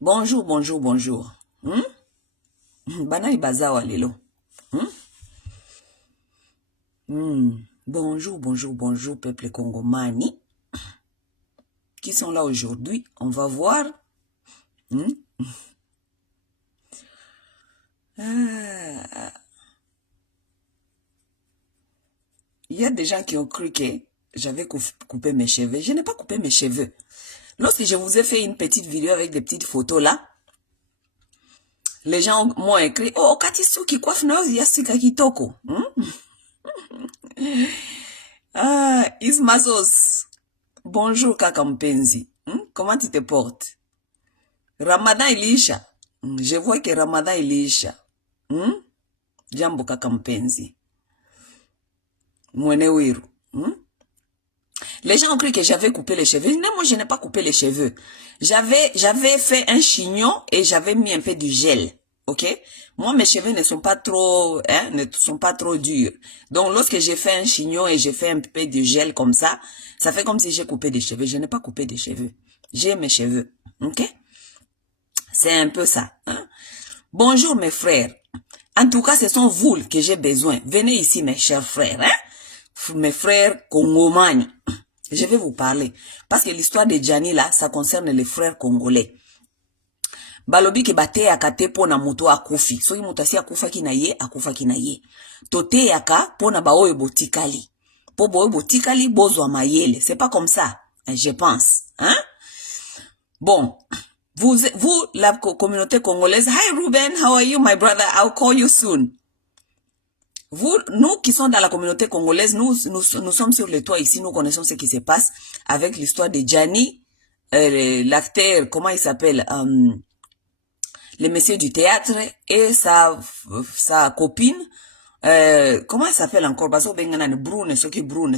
Bonjour, bonjour, bonjour. Bana ibazawa lelo. Bonjour, bonjour, bonjour, peuple congomani. Qui sont là aujourd'hui? On va voir. Il y a des gens qui ont cru que j'avais coupé mes cheveux. Je n'ai pas coupé mes cheveux. Lorsque je vous ai fait une petite vidéo avec des petites photos là, les gens m'ont écrit, oh, Katisu qui coiffe nos yasika kitoko. Ismazos. Bonjour kaka mpenzi. Comment tu te portes? Ramadan ilisha. Je vois que Ramadan ilisha. Jambo kaka mpenzi. Mwene wiru. Les gens ont cru que j'avais coupé les cheveux. Non, moi je n'ai pas coupé les cheveux. J'avais fait un chignon et j'avais mis un peu du gel. Ok? Moi mes cheveux ne sont pas trop, ne sont pas trop durs. Donc lorsque j'ai fait un chignon et j'ai fait un peu de gel comme ça fait comme si j'ai coupé des cheveux. Je n'ai pas coupé des cheveux. J'ai mes cheveux. Ok? C'est un peu ça. Bonjour mes frères. En tout cas, ce sont vous que j'ai besoin. Venez ici mes chers frères. Mes frères congomani. Je vais vous parler. Parce que l'histoire de Gianni là, ça concerne les frères congolais. Balobi ke bate akate pona moto akufi. Soki moto asi akufa ki na ye, akufa ki na ye. Tote yaka pona baoye botikali. Po boye botikali bozwa mayele. C'est pas comme ça, je pense. Bon, vous, la communauté congolaise, hi Ruben, how are you my brother? I'll call you soon. Vous, nous qui sommes dans la communauté congolaise, nous sommes sur le toit ici, nous connaissons ce qui se passe avec l'histoire de Gianni, l'acteur, comment il s'appelle, le monsieur du théâtre et sa copine, comment elle s'appelle encore? Baso bengana Brune, soki Brune.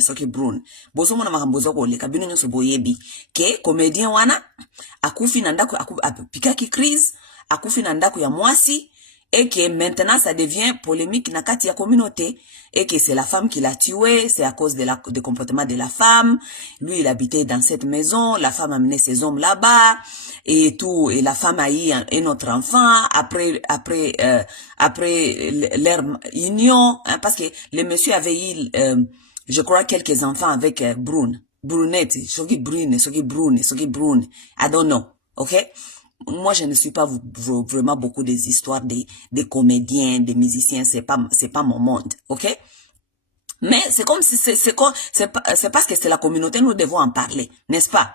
Boso mona makambozo ko le kabino nyoso boyebi. Ke comédien wana akufi na ndako pikaki crise, akufi na ndako ya mwasi et que maintenant ça devient polémique na kati ya communauté et que c'est la femme qui l'a tué, c'est à cause des comportements de la femme. Lui il habitait dans cette maison, la femme a amené ses hommes là-bas et tout, et la femme a eu un autre enfant après leur union, parce que le monsieur avait eu je crois quelques enfants avec Brunette, soki Brune, I don't know, ok? Moi, je ne suis pas vraiment beaucoup des histoires des comédiens, des musiciens, c'est pas mon monde, ok? Mais c'est comme si c'est parce que c'est la communauté, nous devons en parler, n'est-ce pas?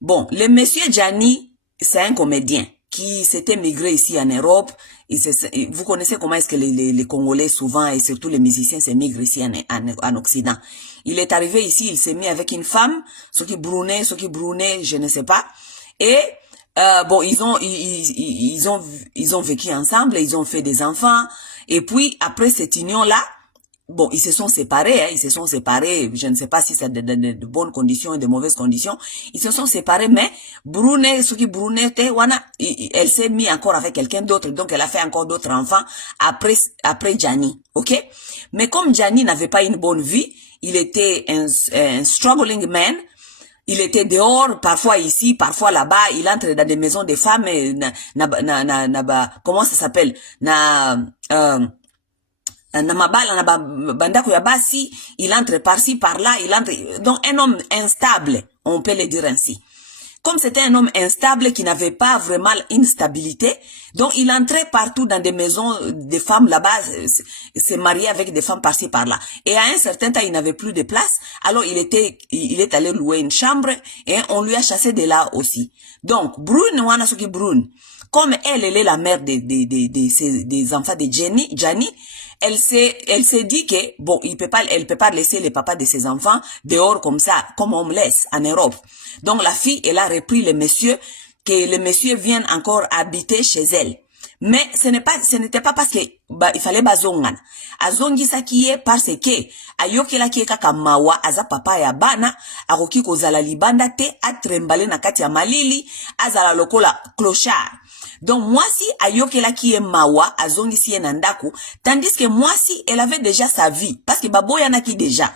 Bon, le monsieur Gianni, c'est un comédien qui s'était migré ici en Europe. Vous connaissez comment est-ce que les Congolais souvent et surtout les musiciens se migrent ici en Occident. Il est arrivé ici, il s'est mis avec une femme, ce qui brunait, je ne sais pas. Et bon, ils ont vécu ensemble, ils ont fait des enfants. Et puis après cette union-là, bon, ils se sont séparés, je ne sais pas si c'est de bonnes conditions ou de mauvaises conditions. Ils se sont séparés, mais elle s'est mise encore avec quelqu'un d'autre, donc elle a fait encore d'autres enfants après Gianni, ok? Mais comme Gianni n'avait pas une bonne vie, il était un struggling man. Il était dehors, parfois ici, parfois là-bas. Il entre dans des maisons de femmes. Comment ça s'appelle? Bandako ya basi, il entre par-ci, par-là, donc un homme instable, on peut le dire ainsi. Comme c'était un homme instable qui n'avait pas vraiment une stabilité, donc il entrait partout dans des maisons de femmes là-bas, se mariait avec des femmes par-ci par-là. Et à un certain temps, il n'avait plus de place, alors il est allé louer une chambre et on lui a chassé de là aussi. Donc, Brune Wanasuki Brune, comme elle est la mère des enfants de Gianni, elle s'est dit que, bon, elle peut pas laisser les papas de ses enfants dehors comme ça, comme on me laisse en Europe. Donc, la fille, elle a repris le monsieur, que le monsieur vienne encore habiter chez elle. Mais ce n'était pas parce que, il fallait bazongan. Azongi sa kiye parce que, ayokela kiye kaka mawa, aza papa ya bana, aroki kozala libanda te, atrembale na kati ya malili, azala lokola clochard. Donc, mwasi ayokela kiye mawa, azongi siye nandaku, tandis que mwasi, elle avait déjà sa vie, parce que baboya naki déjà.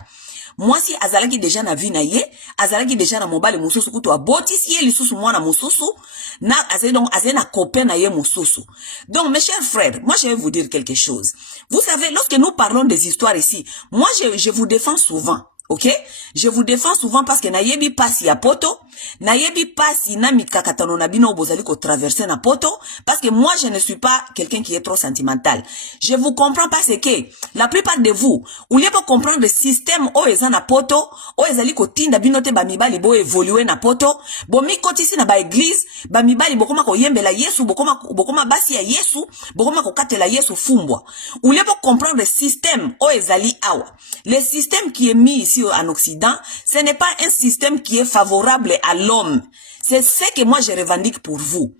mwasi azalaki déjà na vie na ye, azalaki déjà na mobali mususu kutu abotisi ye lisusu mwana mususu, na azali na copain na ye mususu. Donc mes chers frères, moi je vais vous dire quelque chose. Vous savez, lorsque nous parlons des histoires ici, moi je vous défends souvent. Ok? Je vous défends souvent parce que nayebi pasi ya poto, nayebi pasi na mikakatano na bino bozali ko traverser na poto, parce que moi je ne suis pas quelqu'un qui est trop sentimental. Je vous comprends parce que la plupart de vous, ou lieu pour comprendre le système o eza na poto, o ezali ko tinda bino te ba mibali bo évoluer na poto, bo mi kotisi na ba église, ba mibali bokoma ko yembela Yesu, bokoma basi ya Yesu, bokoma ko katela Yesu fumbwa. Ou lieu pour comprendre le système o ezali awa. Le système qui est mis ici en Occident, ce n'est pas un système qui est favorable à l'homme. C'est ce que moi je revendique pour vous.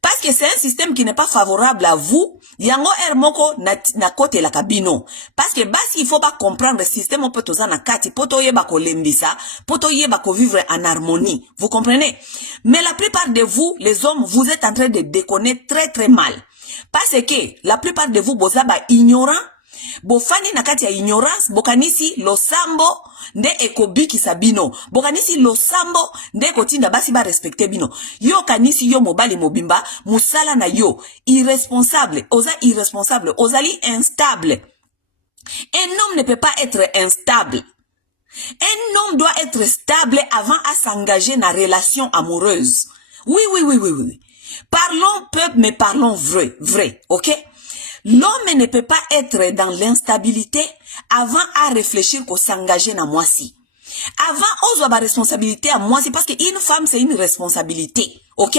Parce que c'est un système qui n'est pas favorable à vous, yango ermoko na kote la kabino. Parce que basi il faut pas comprendre le système on peut toza na kati, poto yeba ko lembisa, poto yeba ko vivre en harmonie. Vous comprenez? Mais la plupart de vous, les hommes, vous êtes en train de déconner très très mal. Parce que la plupart de vous, boza ba ignorant, bofani na kati ya ignorance, bokanisi losambo nde ekobiki sabino, bokanisi losambo nde kotinda basi ba respecte bino. Yo kanisi yo mobali mobimba, musala na yo, irresponsable, oza irresponsable, ozali instable. Un homme ne peut pas être instable. Un homme doit être stable avant à s'engager dans une relation amoureuse. Oui. Parlons peu, mais parlons vrai, ok? L'homme ne peut pas être dans l'instabilité avant à réfléchir qu'on s'engager dans moi si. Avant, on doit avoir responsabilité à moi si parce qu'une femme c'est une responsabilité, ok?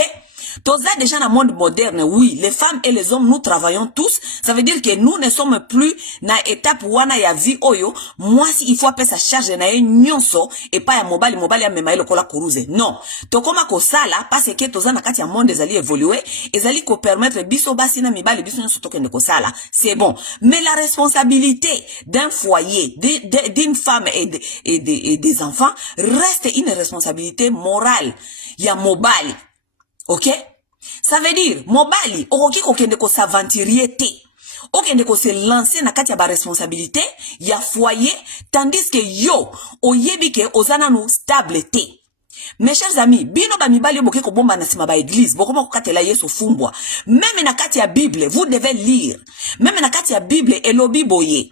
Toza déjà dans le monde moderne, oui, les femmes et les hommes, nous travaillons tous. Ça veut dire que nous ne sommes plus dans l'étape où on a ya vie oyo. Moi, si il faut appeler sa charge na nyonso et pas ya mobile ya mema ile kola kuruze. Non. Tokoma ko sala parce que toza na kati ya monde ezali évoluer, ezali ko permettre biso basi na mibali biso nyonso tokende ko sala. C'est bon. Mais la responsabilité d'un foyer, d'une femme et des enfants reste une responsabilité morale. Ya mobile. Ok? Ça veut dire, mobali, okoki kokende ko s'aventurer te. Okende ko se lancer na kati ya ba responsabilité, ya foyer, tandis que yo, oyebi ke ozana no stable te. Mes chers amis, bino ba mibali boke ko bomba na sima ba église, bokoma ko katela Yesu fumbwa. Même na kati ya Bible, vous devez lire. Même na kati ya Bible elobi boye.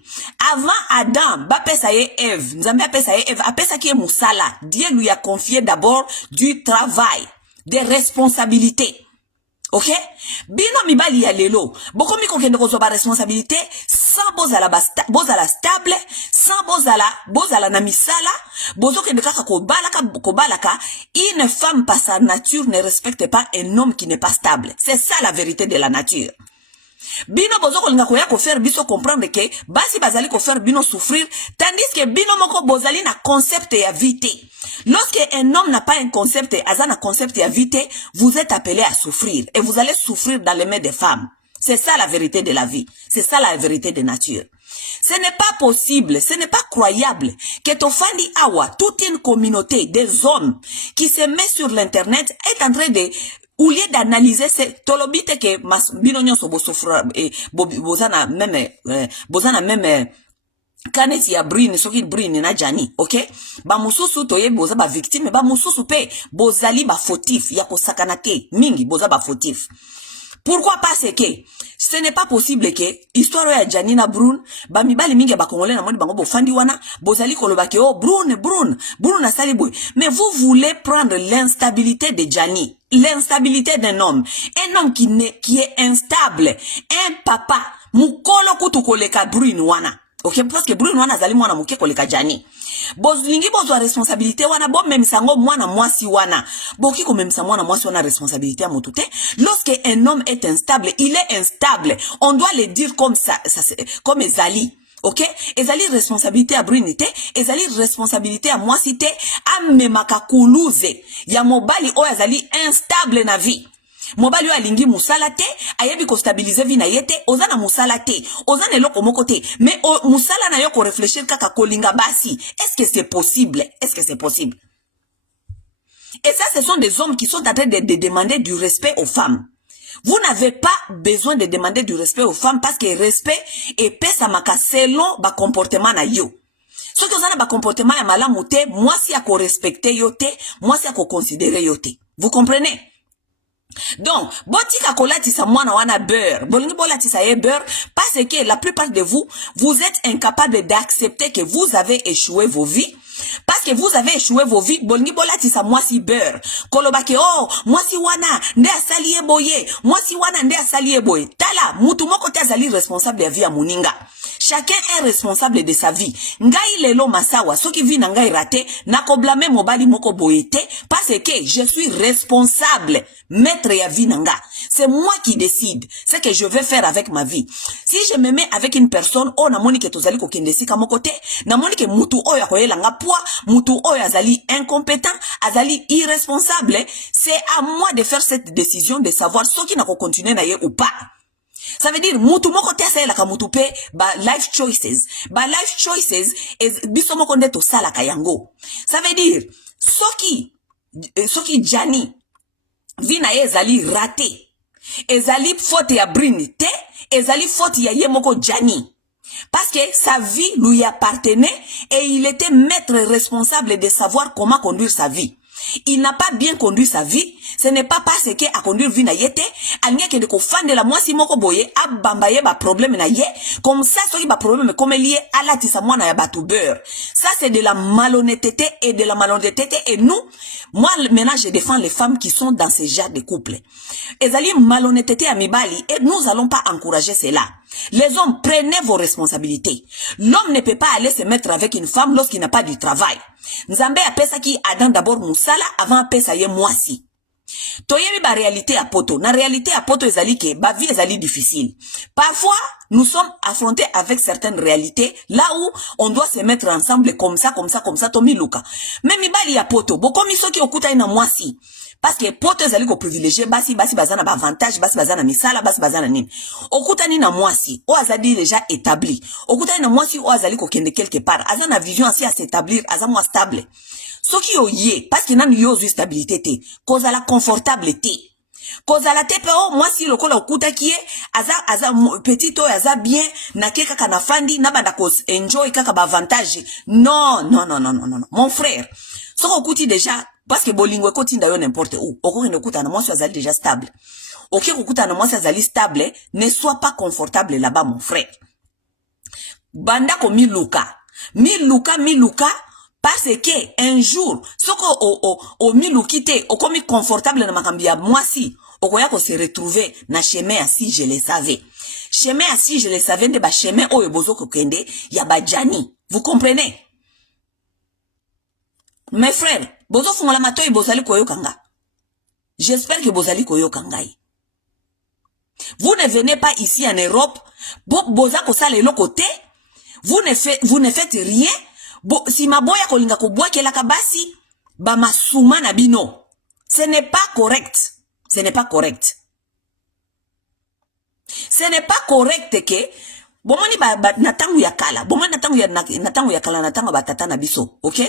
Avant Adam, ba pesa ye Ève, nzambe apesa ye Ève, apesa ki musala. Dieu lui a confié d'abord du travail, des responsabilités. Ok? Bino mibali ya lelo, boko miko kende ko zoba responsabilité sans bozala stable, sans bozala na misala, bozo kende kaka ko balaka, une femme par sa nature ne respecte pas un homme qui n'est pas stable. C'est ça la vérité de la nature. Bino bozo ko linga ko ya ko faire biso comprendre que basi bazali ko faire bino souffrir tandis que bino moko bozali na concept ya vité. Lorsque un homme n'a pas un concept, un concept ya vité, vous êtes appelé à souffrir et vous allez souffrir dans les mains des femmes. C'est ça la vérité de la vie. C'est ça la vérité de nature. Ce n'est pas possible, ce n'est pas croyable que Tofandi Awa, toute une communauté des hommes qui se met sur l'internet est en train de au lieu d'analyser c'est tolobite que bino nyonso bo souffrir et bozana même kaneti ya brin soki brin na jani, ok? Ba mususu toye boza ba victime, ba mususu pe bozali ba fautif ya ko sakanate mingi boza ba fautif. Pourquoi parce que ce n'est pas possible que histoire ya Janina Brune ba mibali mingi ba congolais na moni bango bo fandi wana bozali koloba ke oh Brune na sali boy. Mais vous voulez prendre l'instabilité de Jani, l'instabilité d'un homme qui est instable, un papa mukolo kutu koleka Brune wana. Ok, parce que Brune wana zali mwana muke koleka Jani. Bozlingi bozo responsabilité wana bo même sango mwana mwasi wana. Boki ko même sa mwana mwasi wana responsabilité à motute. Lorsque un homme est instable, il est instable. On doit le dire comme ça comme Ezali. Ok? Ezali responsabilité à Brunité, ezali responsabilité à mwasi te, a memaka kuluze. Ya mobali o ezali instable na vie. Mobali a lingi musala te, ayebi ko stabiliser vi na yete, ozana musala te, ozana eloko moko te, mais musala na yo ko réfléchir kaka kolinga basi. Est-ce que c'est possible? Est-ce que c'est possible? Et ça, ce sont des hommes qui sont en train de demander du respect aux femmes. Vous n'avez pas besoin de demander du respect aux femmes parce que respect et pesa maka selon ba comportement na yo. Soki ozana ba comportement ya malamu te, mwasi ya ko respecter yo te, mwasi ya ko considérer yo te. Vous comprenez? Donc, botika kolatisa mwana wana beurre, bolingi bolatisa ye beurre, parce que la plupart de vous, vous êtes incapable d'accepter que vous avez échoué vos vies. Parce que vous avez échoué vos vies, bolingi bolatisa mwasi beurre. Kolobake, oh, mwasi wana, nde asali ye boye, mwasi wana nde asali ye boye. Tala, mutu moko te azali responsable ya vie ya muninga. Chacun est responsable de sa vie. Ngai lelo masawa, soki vi na ngai raté, nako blâmer mobali moko boyete, parce que je suis responsable, maître ya vie nanga. C'est moi qui décide ce que je vais faire avec ma vie. Si je me mets avec une personne, oh namoni ke tozali ko kendesi kamo kote, namoni ke mutu oyo akoyela nga poa, mutu oyo azali incompétent, azali irresponsable, c'est à moi de faire cette décision de savoir soki nako continuer na ye ou pas. Ça veut dire, mutu moko te asala ka mutu pe, ba life choices. Ba life choices, biso moko nde to sala ka yango. Ça veut dire, soki Jani, vina ye ezali raté. Ezali faute ya Brini te, ezali faute ya ye moko Jani. Parce que sa vie lui appartenait et il était maître responsable de savoir comment conduire sa vie. Il n'a pas bien conduit sa vie. Ce n'est pas parce que a conduire vie na yete, alnia ke de ko fande la mwasi moko boye, abamba ye ba problème na ye, comme ça soki ba problème comme lié à la tisa mwana ya batu beurre. Ça c'est de la malhonnêteté et de la malhonnêteté et nous, moi maintenant je défends les femmes qui sont dans ce genre de couple. Ezali malhonnêteté à mibali et nous allons pas encourager cela. Les hommes, prenez vos responsabilités. L'homme ne peut pas aller se mettre avec une femme lorsqu'il n'a pas du travail. Nzambe apesa ki Adam d'abord musala avant apesa ye mwasi. Toyebi ba réalité à poto. Na réalité à poto ezali ke ba vie ezali difficile. Parfois, nous sommes affrontés avec certaines réalités là où on doit se mettre ensemble comme ça, tomi luka. Mais mibali à poto, boko misoki okuta ina mwasi. Parce que poto ezali ko privilégié basi bazana ba avantage, basi bazana misala, basi bazana nini. Okuta ni na mwasi, o azali déjà établi. Okuta ni na mwasi o azali ko kende quelque part. Azana vision asi à s'établir, azamwa stable. Soki yo ye, parce que nan yo zu stabilité te, cause la confortable te. Cause la te pe o mwasi lokola okuta kiye, aza petito aza bien, na ke kaka na fandi, na banda ko enjoy kaka ba avantage. Non. Mon frère, so okuti déjà parce que bolingo ko tinda yo n'importe où. Oko ne kuta na mwasi azali déjà stable. Ok kuta na mwasi azali stable, ne sois pas confortable là-bas mon frère. Banda ko miluka, parce que un jour, soko o milukite, o komi confortable na makambi ya mwasi, okoya ko se retrouver na chemin si je le savais. Chemin si je le savais de ba chemin oyo bozo ko kende ya ba Jani. Vous comprenez? Mes frères, bozo fungola matoi bozali koyo kanga. J'espère que bozali koyo kangai. Vous ne venez pas ici en Europe, boza ko sala eloko te, vous ne faites rien. Si maboya kolinga ko bwakela kabasi, ba masuma na bino. Ce n'est pas correct. Ce n'est pas correct. Ce n'est pas correct que bomoni ba natangu ya kala, bomoni natangu ya kala natangu ba tata na biso, OK?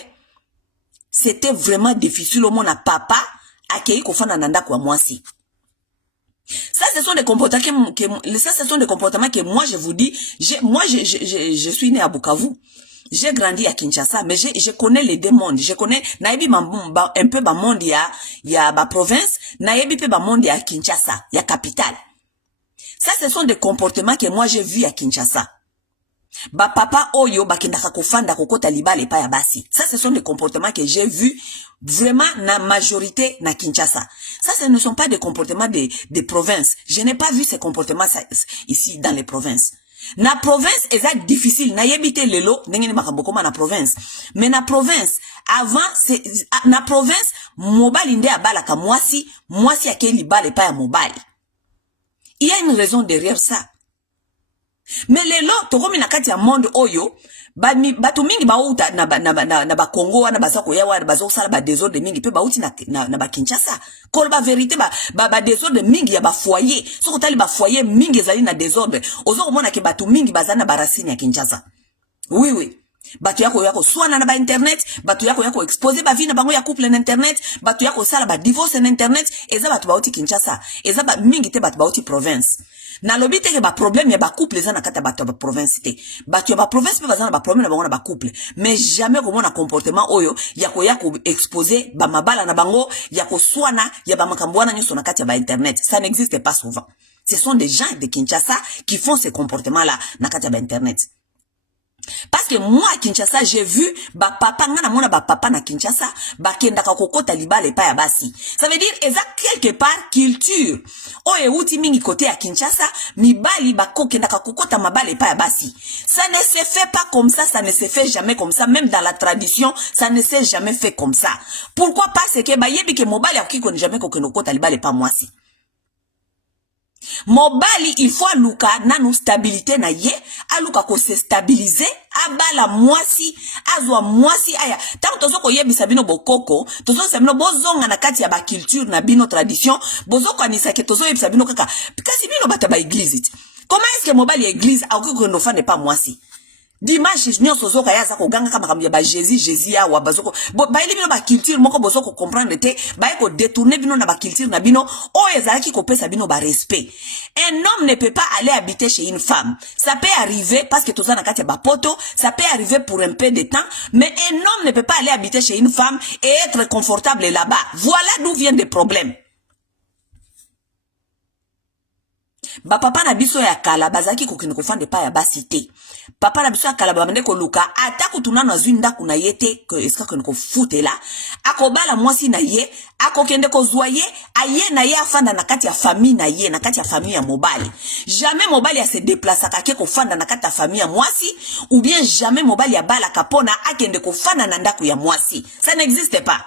C'était vraiment difficile au monde à papa accueillir ko fana nanda kwa mwasi. Ça ce sont des comportements que moi je vous dis, je suis né à Bukavu. J'ai grandi à Kinshasa, mais je connais les deux mondes. Je connais naebi un peu ba monde ya ba province, naebi pe ba monde ya Kinshasa, ya capitale. Ça ce sont des comportements que moi j'ai vu à Kinshasa. Ba papa oyo bakendaka kofanda kokota libale pa ya basi. Ça ce sont des comportements que j'ai vu vraiment na majorité na Kinshasa. Ça ce ne sont pas des comportements des provinces. Je n'ai pas vu ces comportements ici dans les provinces. Na province est difficile na yebite lelo ndenge makambo koma na province. Mais na province avant c'est na province mobali nde abala ka mwasi akeli bale pa ya mobali. Il y a une raison derrière ça. Mais lelo tokomi na kati ya monde oyo batu mingi bauta na ba Congo wana bazako ya wana bazako sala ba désordre mingi pe bauti na ba Kinshasa. Kol ba vérité ba désordre mingi ya ba foyer. Soko tali ba foyer mingi zali na désordre. Ozo komona ke batu mingi bazana ba racine ya Kinshasa. Oui. Batu yako swana na ba internet, batu yako exposer ba vie na bango ya couple na internet, batu yako sala ba divorce na internet, eza batu bauti Kinshasa, eza ba mingi te batu bauti province. Nalobi te ke ba problème ya ba couple za na kata bato ba province te. Bato ya ba province pe bazana ba problème na bango na ba couple. Mais jamais comme na comportement oyo ya ko exposer ba mabala na bango ya ko swana ya ba makambwana nyoso na kati ya ba internet. Ça n'existe pas souvent. Ce sont des gens de Kinshasa qui font ces comportements là na kati ya ba internet. Parce que moi à Kinshasa j'ai vu ba papa ngana mona ba papa na Kinshasa ba kenda ka kokota libala pa ya basi. Ça veut dire eza quelque part culture. Oye uti mingi côté à Kinshasa mibali ba kokenda ka kokota mabala pa ya basi. Ça ne se fait pas comme ça ne se fait jamais comme ça, même dans la tradition, ça ne s'est jamais fait comme ça. Pourquoi? Parce que ba yebi ke mobali akiko ni jamais kokenda kokota libala pa mwasi. Mobali il faut aluka nanu stabilité na ye aluka ko se stabiliser abala mwasi azwa mwasi aya tant tozo ko yebisa bino bokoko tozo sabino bozonga na kati ya ba culture na bino tradition bozoko anisa ke tozo yebisa bino kaka kasi bino bata ba église. Comment est-ce que mobali église akoko no fane pas mwasi? Dimanche nyonso zoka yaza ko ganga kama kamya ba Jésus ya wa bazoko ba ili bino ba culture moko bozoko comprendre te ba ko détourner bino na ba culture na bino o ezalaki ko pesa bino ba respect. Un homme ne peut pas aller habiter chez une femme. Ça peut arriver parce que toza na kati ya ba poto, ça peut arriver pour un peu de temps, mais un homme ne peut pas aller habiter chez une femme et être confortable là-bas. Voilà d'où viennent les problèmes. Ba papa na biso ya kala bazaki kokino kofande pa ya basité. Papa na biso ya kala bamende ko luka ata kutuna na zwinda kuna yete que eska ko fute la akobala mwasi na ye akokende ko zwaye aye na ye afanda na kati ya famille na ye na kati ya famille ya mobali. Jamais mobali a se déplacer kake ko fanda na kati ya famille ya mwasi ou bien jamais mobali ya bala kapona akende ko fanda na ndaku ya mwasi. Ça n'existe pas.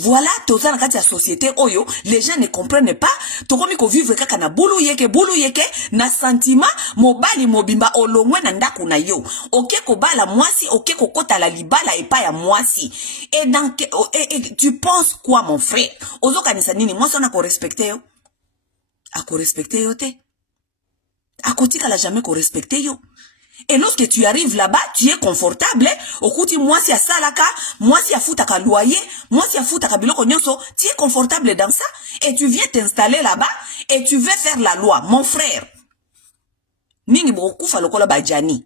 Voilà, toza na kati ya société oyo, les gens ne comprennent pas. Tokomi ko vivre kaka na bulu yeke na sentiment mobali mobimba olongwe na ndaku na yo. Oke ko bala mwasi, oke ko kota la libala epa ya mwasi. Et tu penses quoi mon frère? Ozo kanisa nini mwasi ona ko respecter yo? Ako respecter yo te. Ako tika la jamais ko respecter yo. Et lorsque tu arrives là-bas, tu es confortable. Okuti mwasi ya salaka, mwasi ya futaka loyer, mwasi ya futaka biloko nyonso, tu es confortable dans ça. Et tu viens t'installer là-bas et tu veux faire la loi. Mon frère, mingi bokufa lokola bajani.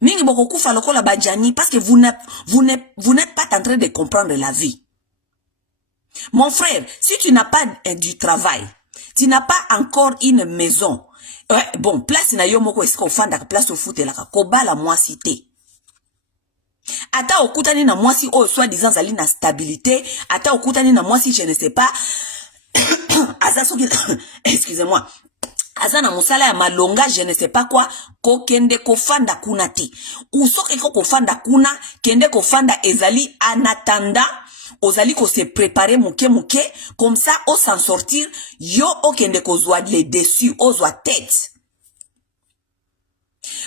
Mingi bokufa lokola bajani parce que vous n'êtes pas en train de comprendre la vie. Mon frère, si tu n'as pas du travail, tu n'as pas encore une maison, bon, place na yo moko esko fanda place au foot la kobala mwasi te. Ata okutani na mwasi o soit disant zali na stabilité, ata okutani na mwasi je ne sais pas. Asa soki excusez-moi. Asa na musala ya malonga je ne sais pas quoi ko kende ko fanda kuna te. Ou soki ko fanda kuna kende ko fanda ezali en attendant ozali ko se préparer mouke comme ça o s'en sortir yo o kende ko zwa les dessus o zwa tête.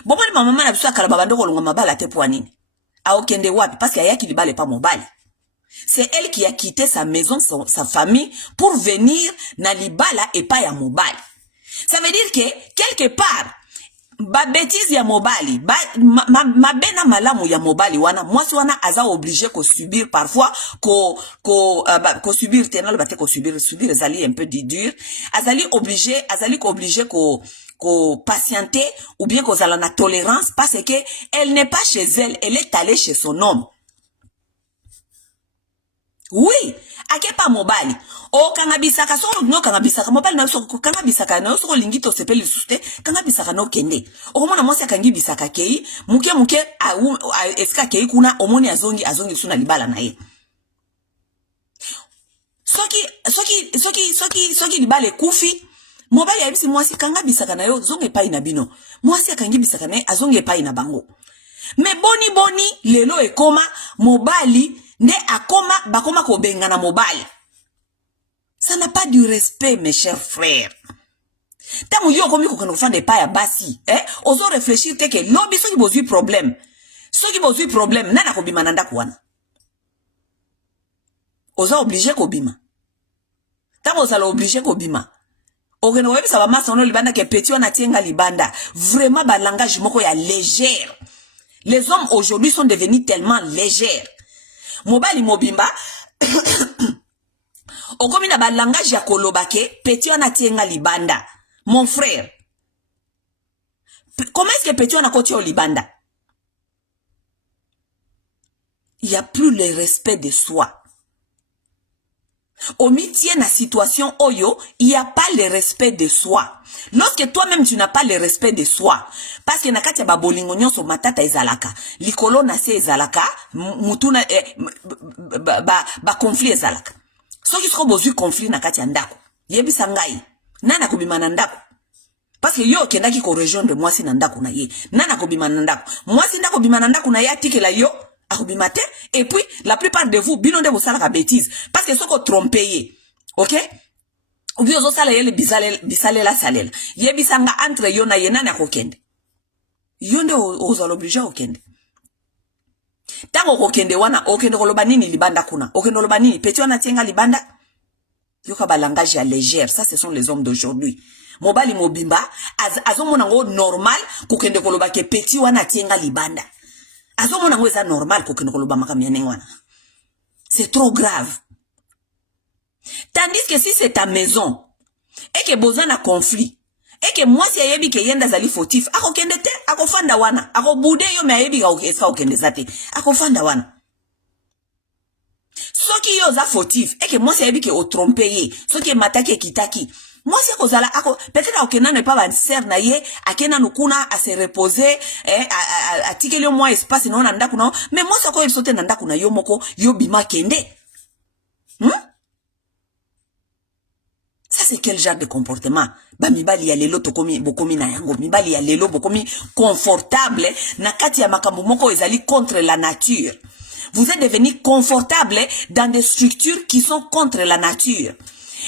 Bon maman na biso akala babando ko longa mabala te pour nini? A o kende wapi parce qu'il y a qui libale pas mobile. C'est elle qui a quitté sa maison, sa famille pour venir na libala et pas ya mobile. Ça veut dire que quelque part ba bêtise ya mobali ma bena malamu ya mobali wana mwasi wana aza obligé ko subir parfois ko subir tenal bate ko subir ezali un peu dur azali obligé ko patienter ou bien ko zala na tolérance parce que elle n'est pas chez elle est allée chez son homme. Oui, akepa mobali. O kangabisaka so no kangabisaka mobali na so kangabisaka na so lingito sepeli suste kangabisaka no kende. O mona mwasi akangibisaka kei muke eska kei kuna omoni azongi suna libala na ye. Soki libale kufi mobali yabisi mwasi kangabisaka na yo zonge pai na bino. Mwasi akangibisaka na azonge pai na bango. Me boni lelo ekoma mobali ne akoma bakoma ko benga na mobile. Ça n'a pas du respect mes chers frères. Tango yo komi ko kono fande pa ya basi, ozo réfléchir te ke lobi soki bozui problème. Soki bozui problème nana ko bima nanda kwana. Ozo obligé ko bima. Tango sala obligé ko bima. Okeno webi sa ba masa no libanda ke petit on atienga libanda. Vraiment ba langage moko ya légère. Les hommes aujourd'hui sont devenus tellement légers. Mobali mobimba Okomi na ba langage ya kolobake, petit wana tienga libanda. Mon frère. Comment est-ce que petit wana koti au libanda? Il n'y a plus le respect de soi. Au métier na situation oyo, il n'y a pas le respect de soi. Lorsque toi-même tu n'as pas le respect de soi, parce que nakati ya babolingo nyonso matata ezalaka, likolo na se ezalaka, mutuna ba conflit ezalaka. Soki siko bozui conflit nakati ya ndako, yebisa ngai, nana kobima na ndako. Parce que yo kendaki ko rejoindre mwasi na ndako na ye, nana kobima na ndako. Mwasi ndako bima na ndako na ye atikela yo, akobima te, et puis la plupart de vous binonde vous salaka bêtise parce que soko trompé, OK? Ou bien sala yele bisalela salela. Yebisanga entre yo na yena na kokende. Yonde ozo l'obligé okende. Tango kokende wana okende koloba nini libanda kuna. Okende koloba nini petit wana tienga libanda. Yoka ba langage ya légère, ça ce sont les hommes d'aujourd'hui. Mobali mobimba azomona ngo normal kokende koloba ke petit wana tienga libanda. Azomona ngo eza normal kokende koloba makamia wana. C'est trop grave. Tandis que si c'est ta maison et que besoin na conflit et que moi si ayebi ke yenda zali fautif, akokende te, akofanda wana, akobude yo me ayebi ka eska okende zate, akofanda wana. Soki yo za fautif et que moi si ayebi ke o tromper ye, soki mataki kitaki, moi si akozala ako peut-être okena ne pas ban ser na ye, akena nukuna a se reposer, a tikeli moi espace no na ndaku na, mais moi si ako sote na ndaku na yo moko, yo bima kende. Ça c'est quel genre de comportement? Ba mibali ya lelo tokomi bokomi na yango, mibali ya lelo bokomi confortable na kati ya makambo moko ezali contre la nature. Vous êtes devenus confortables dans des structures qui sont contre la nature.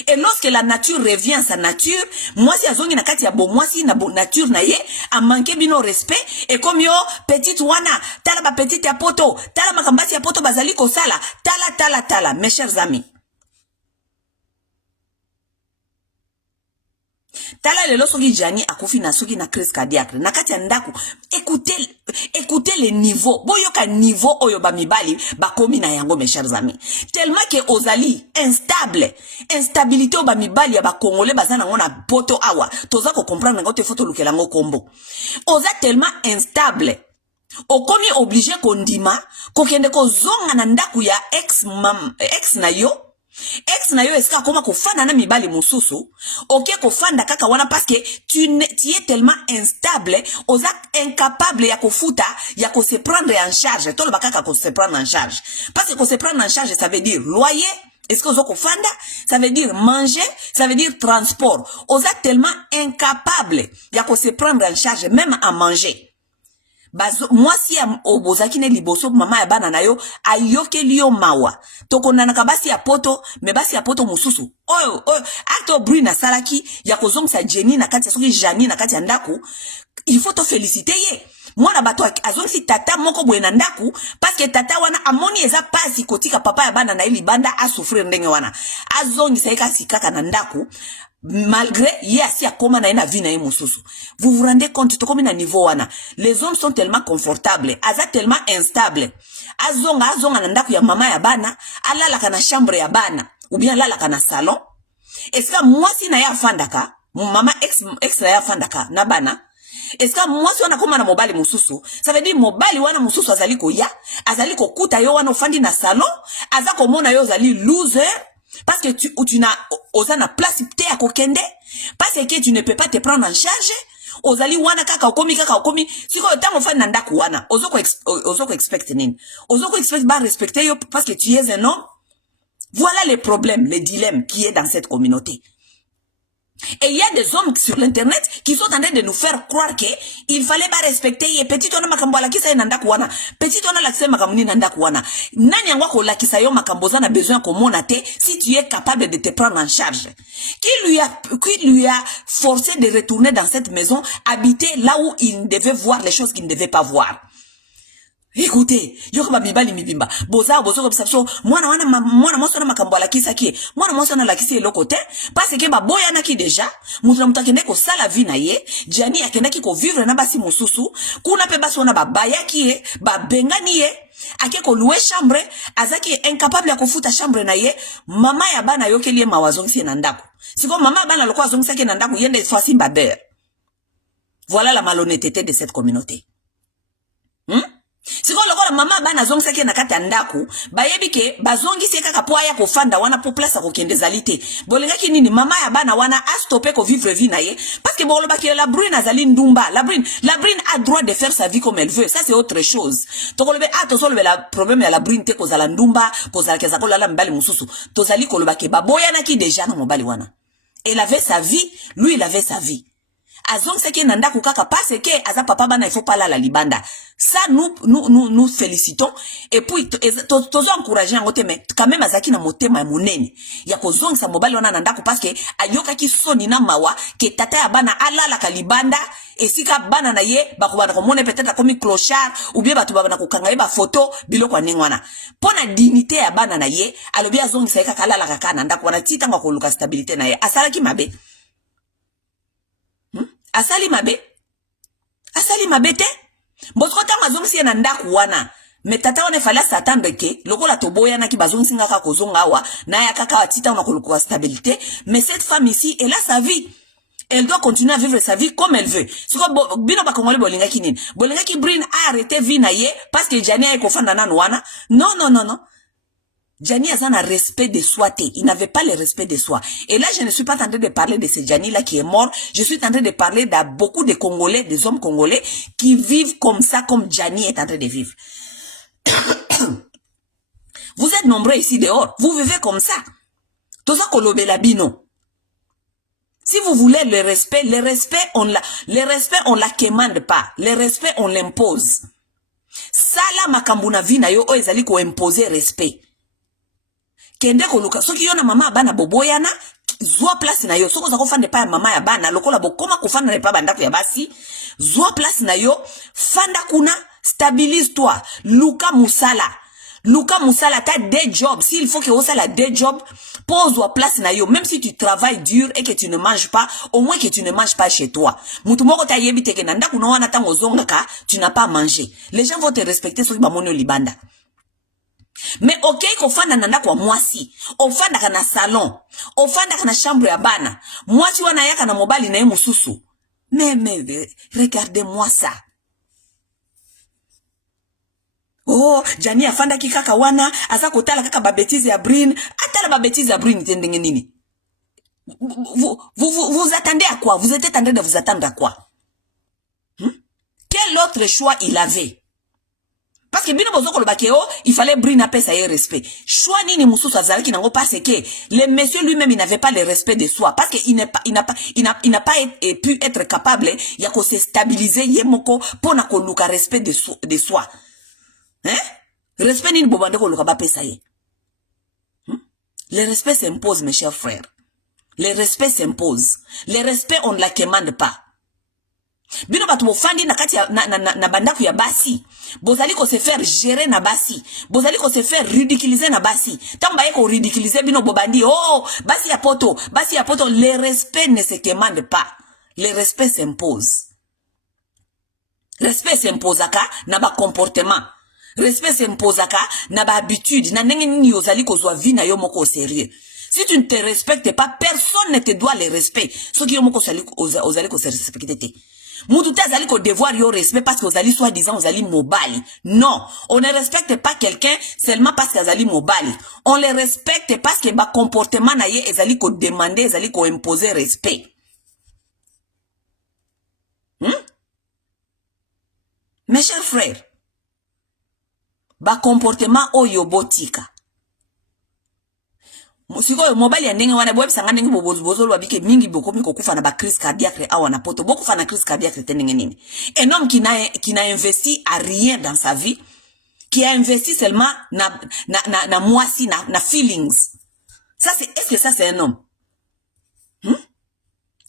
Et lorsque la nature revient à sa nature, moi si azongi na kati ya bo moi si na nature na ye a manqué bino respect et comme yo petite wana tala ba petite ya poto, tala makambasi ya poto bazali ko sala, tala mes chers amis. Tala lelo soki jani akufi na soki na crise cardiaque nakati ya ndaku, écoutez les niveaux boyoka niveau oyo ba mibali ba komi na yango mes chers amis, tellement que ozali instabilité ba mibali ya ba congolais bazana ngona poto awa toza ko comprendre ngo te photo lukela ngo kombo oza tellement instable okomi obligé kondima kokende ko zonga na ndaku ya ex na yo. Ex na yo eska koma kofanda na mibali mususu, ok kofanda kaka wana parce que tu es tellement instable, oza incapable ya kofuta, ya ko se prendre en charge, tolo bakaka ko se prendre en charge. Parce que ko se prendre en charge, ça veut dire loyer, est-ce que ozo kofanda, ça veut dire manger, ça veut dire transport. Oza tellement incapable ya ko se prendre en charge, même à manger. Moi si obozaki ne liboso mama ya bana na yo ayoke liyo mawa tokona nakabasi ya poto me basi ya poto mususu oyo acto bruit na salaki ya kozongisa Jenny na kati soki Jani na kati ya ndaku, il faut te féliciter ye mwana bato azongisi tata moko boye na ndaku parce que tata wana amoni eza pasi kotika papa ya bana na ili banda a souffrir ndenge wana azongisa eka sikaka na ndaku malgré ye asi akoma na ena vie na ye mususu. Vous vous rendez compte to komi na niveau wana, les hommes sont tellement confortables, aza tellement instables. Azonga na ndaku ya mama ya bana, alalaka na chambre ya bana ou bien alalaka na salon. Est-ce que moi si na ya fandaka, mon mama ex na ya fandaka na bana? Est-ce que moi si wana koma na mobali mususu, ça veut dire mobali wana mususu azali ko ya, azali ko kuta yo wana ofandi na salon, azako mona yo azali loser. Parce que tu n'as osana place te à kokende, parce que tu ne peux pas te prendre en charge. Ozali wana kaka okomi siko tango fa nanda ku wana ozoko expect nini, ozoko expect ba respecter yo parce que tu es un homme. Voilà les problèmes, les dilemmes qui est dans cette communauté. Et il y a des hommes sur l'internet qui sont en train de nous faire croire que il fallait pas respecter ye petit ona makambo la kisa nanda kuana petit ona la kisa makambo ni nanda kuana nani yango ko la kisa yo makambo za na besoin komona te si tu es capable de te prendre en charge. Qui lui a forcé de retourner dans cette maison, habiter là où il devait voir les choses qu'il ne devait pas voir. Écoutez, yoko babibali mibimba boza comme ça mwana moso na makambo la kisa ki mwana moso na la kisa eloko te parce que baboya na ki déjà mutu mutakende ko sala vie na ye Jani akenda ki ko vivre na basi mususu kuna pe basi ona babaya ki ye babengani ye ake ko louer chambre azaki incapable ya kofuta chambre na ye mama ya bana yokelie mawazongisi na ndako siko mama ya bana loko azongisaki na ndako yende fois baber. Voilà la malhonnêteté de cette communauté. Siko lokola mama bana zongisaki na kati ya ndako bayebi ke bazongisi kaka po aya kofanda wana po place ko kendezalite bolengaki nini mama ya bana wana a stopper ko vivre vie na ye parce que boloba ke la brune azali ndumba la brune a droit de faire sa vie comme elle veut, ça c'est autre chose. Tokolobe tozolobe la problème ya la brune te kozala ndumba kozala keza kolala mbali mususu tozali koloba ke baboya na ki déjà na mobali wana elle avait sa vie, lui il avait sa vie. Azong seki nanda kukaka parce que aza papa bana il faut pas la libanda. Ça nous félicitons et puis tozo encourager ngote mais quand même azaki na motema monene. Ya ko zong sa mobali wana nanda ku parce que ayoka ki soni na mawa ke tata ya bana alala ka libanda et sika bana na ye bakubana ko mone peut-être comme clochard ou bien batu bana ko kanga ba photo biloko nengwana. Pona dignité ya bana na ye alobi azong sa kaka alala ka nanda ko na titanga ko luka stabilité na ye. Asala ki mabe. Asali mabe te bosco tanga zongisi na ndaku wana mais tata wana fala s'attendre ke lokola toboya na ki bazongisi ngaka kozonga wa na ya kaka atita na koluka stabilité mais cette femme ici elle a sa vie, elle doit continuer à vivre sa vie comme elle veut. Siko bino ba kongole bolinga kinini bolinga ki Brine a arrêté vie na ye parce que Jani a kofanda na wana non Jani a un respect de soi. Il n'avait pas le respect de soi. Et là, je ne suis pas en train de parler de ce Jani là qui est mort. Je suis en train de parler de beaucoup de Congolais, des hommes congolais qui vivent comme ça, comme Jani est en train de vivre. Vous êtes nombreux ici dehors. Vous vivez comme ça. Tout ça kolobe la bino. Si vous voulez le respect, on la commande pas. Le respect, on l'impose. Ça là, makambuna vina yo o ezali ko imposer respect. Kende koluka soki yo na mama bana boboyana zwa place na yo soko za kofanda pa mama ya bana lokola bokoma kofanda na pa bandako ya basi zwa place na yo fanda kuna stabilise toi luka musala t'as des jobs s'il faut que vous la des jobs pose-toi place na yo même si tu travailles dur et que tu ne manges pas au moins que tu ne manges pas chez toi mutu moko ta yebi teke na ndako no wana tango zongaka tu n'as pas mangé les gens vont te respecter soki ba mono libanda. Mais ok kofanda nanda kwa mwasi ofanda kana salon ofanda kana chambre ya bana mwasi wana yaka na mobali na ye mususu mais regardez-moi ça. Oh Jani afanda kikaka wana asa kotala kaka ba bêtise ya Brine atala ba bêtise ya Brine tendenge nini vous attendez à quoi? Vous êtes en train de vous attendre à quoi? Quel autre choix il avait? Parce que bino bozo kolobakeo, il fallait Brine appeler ça y respect. Choix nini mususu azalaki nango parce que le monsieur lui-même il n'avait pas le respect de soi parce que il n'a pas pu être capable ya ko se stabiliser yemoko pona ko luka respect de soi. Hein? Respect nini bobande ko luka ba pesa ye. Le respect s'impose mes chers frères. Le respect s'impose. Le respect on ne la commande pas. Bino batu bofandi na kati na bandaku ya basi bozali ko se faire gérer na basi bozali ko se faire ridiculiser na basi tamba eko ridiculiser bino bobandi oh basi ya poto le respect ne se commande pas, le respect s'impose. Respect s'imposaka na ba comportement, respect s'imposaka na ba habitude na ndenge nini ozali ko zwa vie na yo moko au sérieux. Si tu ne te respectes pas, personne ne te doit le respect. Ce qui est moko ozali ko se respecter. Moutouté azali ko devoir yo respect parce que ozali soi-disant ozali mobali. Non, on ne respecte pas quelqu'un seulement parce que azali mobali. On le respecte parce que ba comportement na ye ezali ko demander, ezali ko imposer respect. Mes chers frères, ba comportement oyo botika. Siko mobile ya ndenge wana boyebi sanga ndenge bozo lwabike mingi bokomi kokufa na ba crise cardiaque awa na poto bokufa na crise cardiaque ndenge nini. Un homme qui n'a investi à rien dans sa vie, qui a investi seulement na moisi na feelings. Ça c'est est-ce que ça c'est un homme?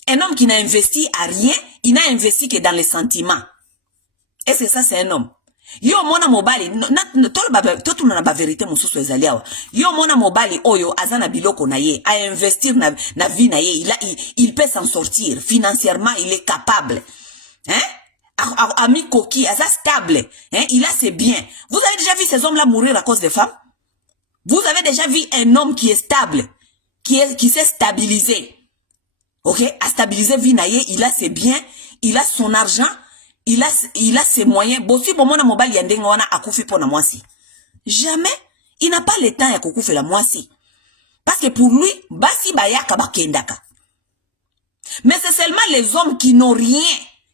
Un homme qui n'a investi à rien, il n'a investi que dans les sentiments. Est-ce que ça c'est un homme? Yo mona mobali tout na ba vérité mususu ezali awa. Yo mona mobali oyo azana biloko na ye a investir na vie na ye, il peut s'en sortir financièrement, il est capable. Hein? ami coquille, aza stable, hein, il a ses biens. Vous avez déjà vu ces hommes-là mourir à cause des femmes? Vous avez déjà vu un homme qui est stable, qui s'est stabilisé, ok, a stabilisé vie naïe, il a ses biens, il a son argent, il a ses moyens. Bossi bomona mobile yandenge wana akufi pona mwasi. Jamais. Il n'a pas le temps ya kukufi la mwasi. Parce que pour lui, basi bayaka bakendaka. Mais c'est seulement les hommes qui n'ont rien,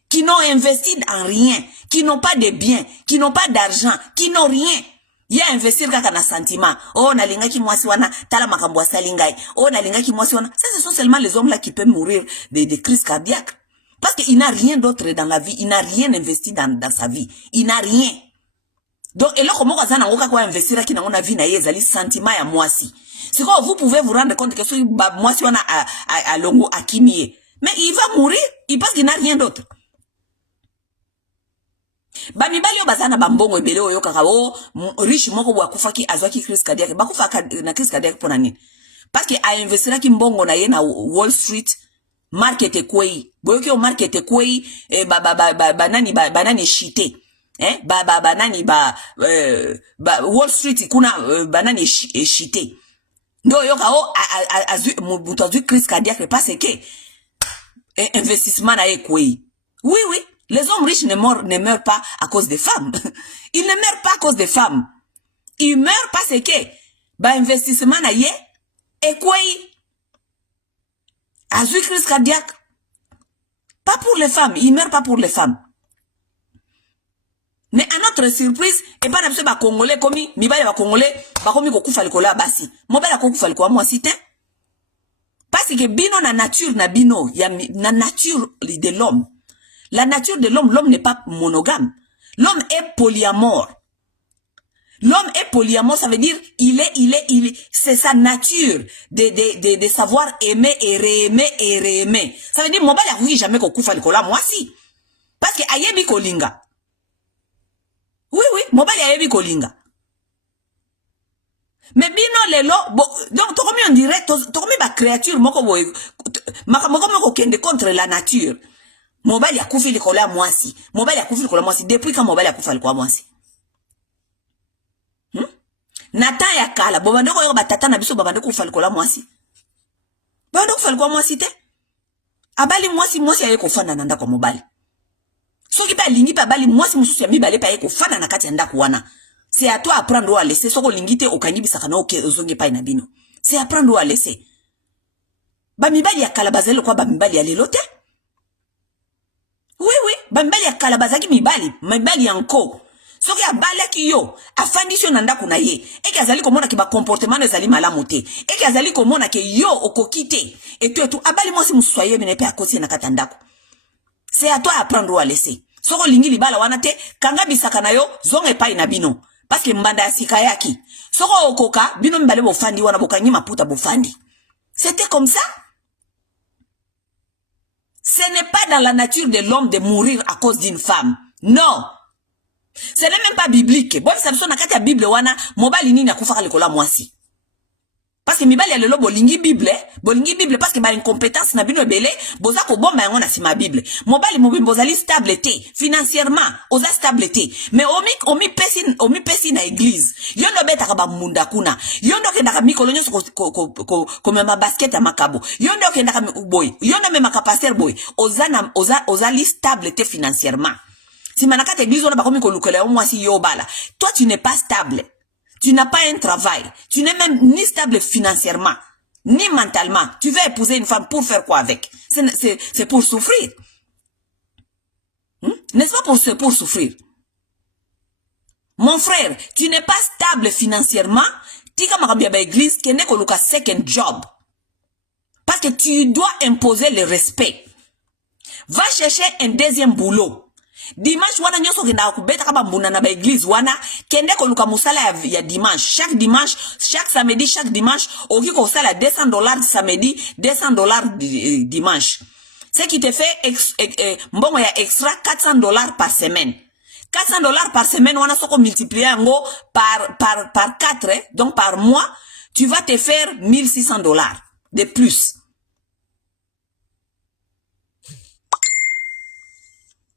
qui n'ont investi en rien, qui n'ont pas de biens, qui n'ont pas d'argent, qui n'ont rien. Il y a investir kaka na sentiment. Oh, nalinga ki mwasi wana, tala makambo wa salingai. Oh, nalinga ki mwasi wana. Ça, ce sont seulement les hommes là qui peuvent mourir de crises cardiaques. Parce qu'il n'a rien d'autre dans la vie. Il n'a rien investi dans sa vie. Il n'a rien. Donc, et là, comment on a investir qui n'a pas vie na yezali sentiment ya mwasi. C'est quoi, vous pouvez vous rendre compte que ce mwasi wana a longo a kimie. Mais il va mourir, il pense qu'il n'a rien d'autre. Bamibali yo bazana bambongo ebele oyo kaka o riche moko bwa kufaki azwaki crise cardiaque bakufa na crise cardiaque pona nini parce que a investira ki mbongo na ye na Wall Street market kwei boyoki o market kwei banani shite banani Wall Street kuna banani shite ndo yoka o mutu azwi crise cardiaque parce que investissement na ye kwei oui les hommes riches ne meurent pas à cause des femmes. Ils ne meurent pas à cause des femmes. Ils meurent parce que investissement na ye et quoi a eu crise cardiaque. Pas pour les femmes, ils meurent pas pour les femmes. Mais à notre surprise, et pas d'absolu ba congolais comme mi ba congolais ba komi ko kufa likola basi. Mo ba ko kufa likola moi cité. Parce que bino na nature na bino, ya na nature de l'homme. La nature de l'homme, l'homme n'est pas monogame. L'homme est polyamore. L'homme est polyamore, ça veut dire c'est sa nature de savoir aimer et réaimer. Ça veut dire, mon bal a oui jamais qu'on koufa likola, moi si. Parce que ayebi kolinga. Oui, mon bal ayebi kolinga. Mais bino lelo, donc, to on dirait, to komi ba créature, moko kende contre la nature. Mobile ya kufi likola mwasi. Mobile ya kufi likola mwasi. Depuis quand mobile ya kufa likola mwasi? Nata ya kala. Bobandeko yo batata na biso babandeko kufa likola mwasi. Babandeko kufa likola mwasi te. Abali mwasi aye kofanda na ndako mobile. Soki pa lingi pa bali mwasi mususu ya mibale pa aye kofanda na kati ya ndako wana. C'est à toi apprendre à laisser. Soko lingite okanyibisa na oke ozonge pa ina bino. C'est apprendre à laisser. Ba mibali ya kala bazelo kwa ba mibali ya lelo te. Oui, bambali ya kalabazaki mibali yanko. Soki abalaki yo, afandisyo nanda kuna ye. Eki azali komona ki ba comportement ezali malamu te. Eki azali komona ke yo okokite. Et tout abali mwasi musuaye menepe akosi na katandako. C'est à toi apprendre à laisser. Soko lingi libala wana te, kanga bisaka na yo, zonge pa ina bino. Parce que mbanda asika yaki. Soko okoka, bino mbale bofandi wana bokanyi maputa bofandi. C'était comme ça. Ce n'est pas dans la nature de l'homme de mourir à cause d'une femme. Non. Ce n'est même pas biblique. Bon, ça veut dire que la Bible wana mobali nini akufa likola mwasi. Parce que mibali ya lelo bolingi Bible parce que ba incompétence na bino ebele boza ko bomba yango na sima Bible. Mobali bozali stable te financièrement, oza stable te. Mais omi pesi na église. Yondo beta ka ba munda kuna. Yondo ke ndaka mikolo nyoso ko mema basket ya makabo. Yondo ke ndaka boy. Yondo mema ka pasteur boy. Oza li stable te financièrement. Si manaka te église on ba komi ko lukela mwasi yo bala. Toi tu n'es pas stable. Tu n'as pas un travail. Tu n'es même ni stable financièrement, ni mentalement. Tu veux épouser une femme pour faire quoi avec? C'est pour souffrir. N'est-ce pas pour souffrir? Mon frère, tu n'es pas stable financièrement. Tika makambia ba église, kene ko luka second job. Parce que tu dois imposer le respect. Va chercher un deuxième boulot. Dimanche wana nyoso kenda kubeta kaba mbuna na ba église wana kende ko luka musala ya dimanche chaque samedi chaque dimanche oki ko sala $200 samedi $200 dimanche ce qui te fait mbongo ya extra $400 par semaine. $400 par semaine wana soko multiplier ngo par 4 donc par mois tu vas te faire $1,600 de plus.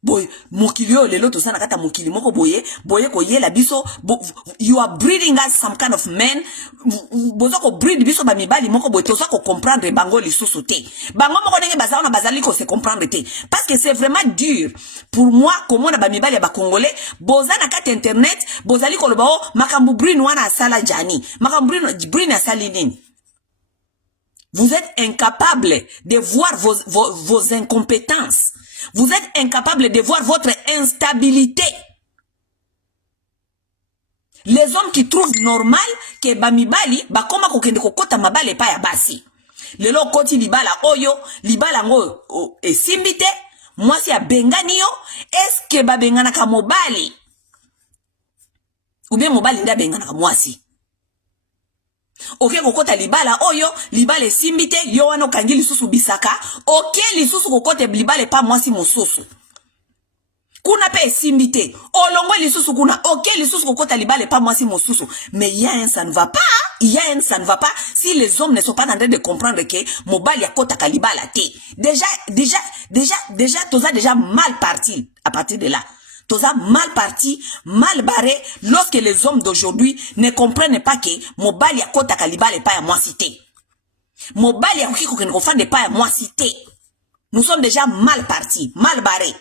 boy mokili oyo lelo toza na kata mokili moko boye koyela biso you are breeding us some kind of men boza ko breed biso ba mibali moko boye toza ko comprendre bango lisusu te bango moko ndenge bazala na bazali ko se comprendre te parce que c'est vraiment dur pour moi komona ba mibali ba congolais boza na kata internet bozali ko loba o makambu breed wana asala jani makambu breed asali nini. Vous êtes incapable de voir vos incompétences. Vous êtes incapable de voir votre instabilité. Les hommes qui trouvent normal que bamibali bakoma kokende kokota mabale pa ya basi. Lelo koti libala oyo, libala ngo esimbite, mwasi ya bengani yo, est-ce que babengana ka mobali? Ou bien mobali nda bengana ka mwasi? Ok kokota libala oyo, libala esimbite, yo wana okangi lisusu bisaka, ok lisusu kokote libala pa mwasi mosusu. Kuna pe esimbite, olongwe lisusu kuna, ok lisusu kokota libala pa mwasi mosusu. Mais il y a un ça ne va pas, il y a un ça ne va pas si les hommes ne sont pas en train de comprendre que mobali ya kota kalibala te. Déjà, toza déjà mal parti à partir de là. Toza mal parti, mal barré, lorsque les hommes d'aujourd'hui ne comprennent pas que mobali ya kota kalibale pa ya moi cité. Mobali ya kiko kene kofande pa ya moi cité. Nous sommes déjà mal partis, mal barrés.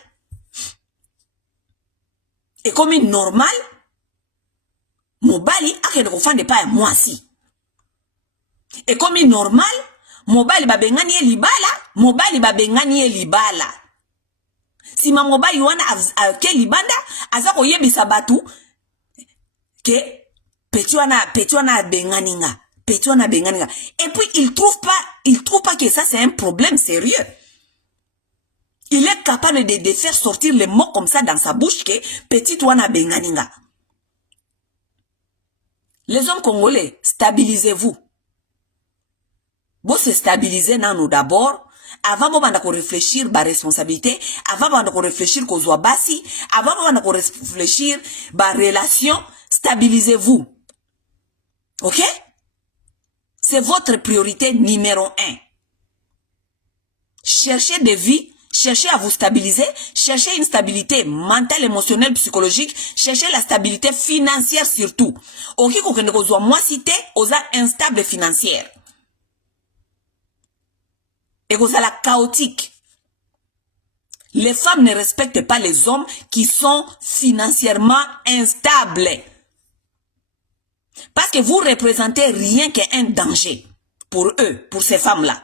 Et comme normal, mobali a kene kofande pa ya moi si. Et comme normal, mobali babengani e libala, mobali babengani e libala. Si ma mobali wana ke libanda azako yebisa batu ke petit wana benganinga et puis il trouve pas que ça c'est un problème sérieux. Il est capable de faire sortir les mots comme ça dans sa bouche que petit wana benganinga. Les hommes congolais, stabilisez-vous. Vous se stabilisez dans nous d'abord. Avant de réfléchir à responsabilité, avant de réfléchir aux basi, avant de réfléchir à relation, stabilisez-vous. Ok? C'est votre priorité numéro 1. Cherchez des vies, cherchez à vous stabiliser, cherchez une stabilité mentale, émotionnelle, psychologique, cherchez la stabilité financière surtout. Ok, quand moi cité, aux instables financières. Et vous allez chaotique. Les femmes ne respectent pas les hommes qui sont financièrement instables. Parce que vous représentez rien qu'un danger pour eux, pour ces femmes-là.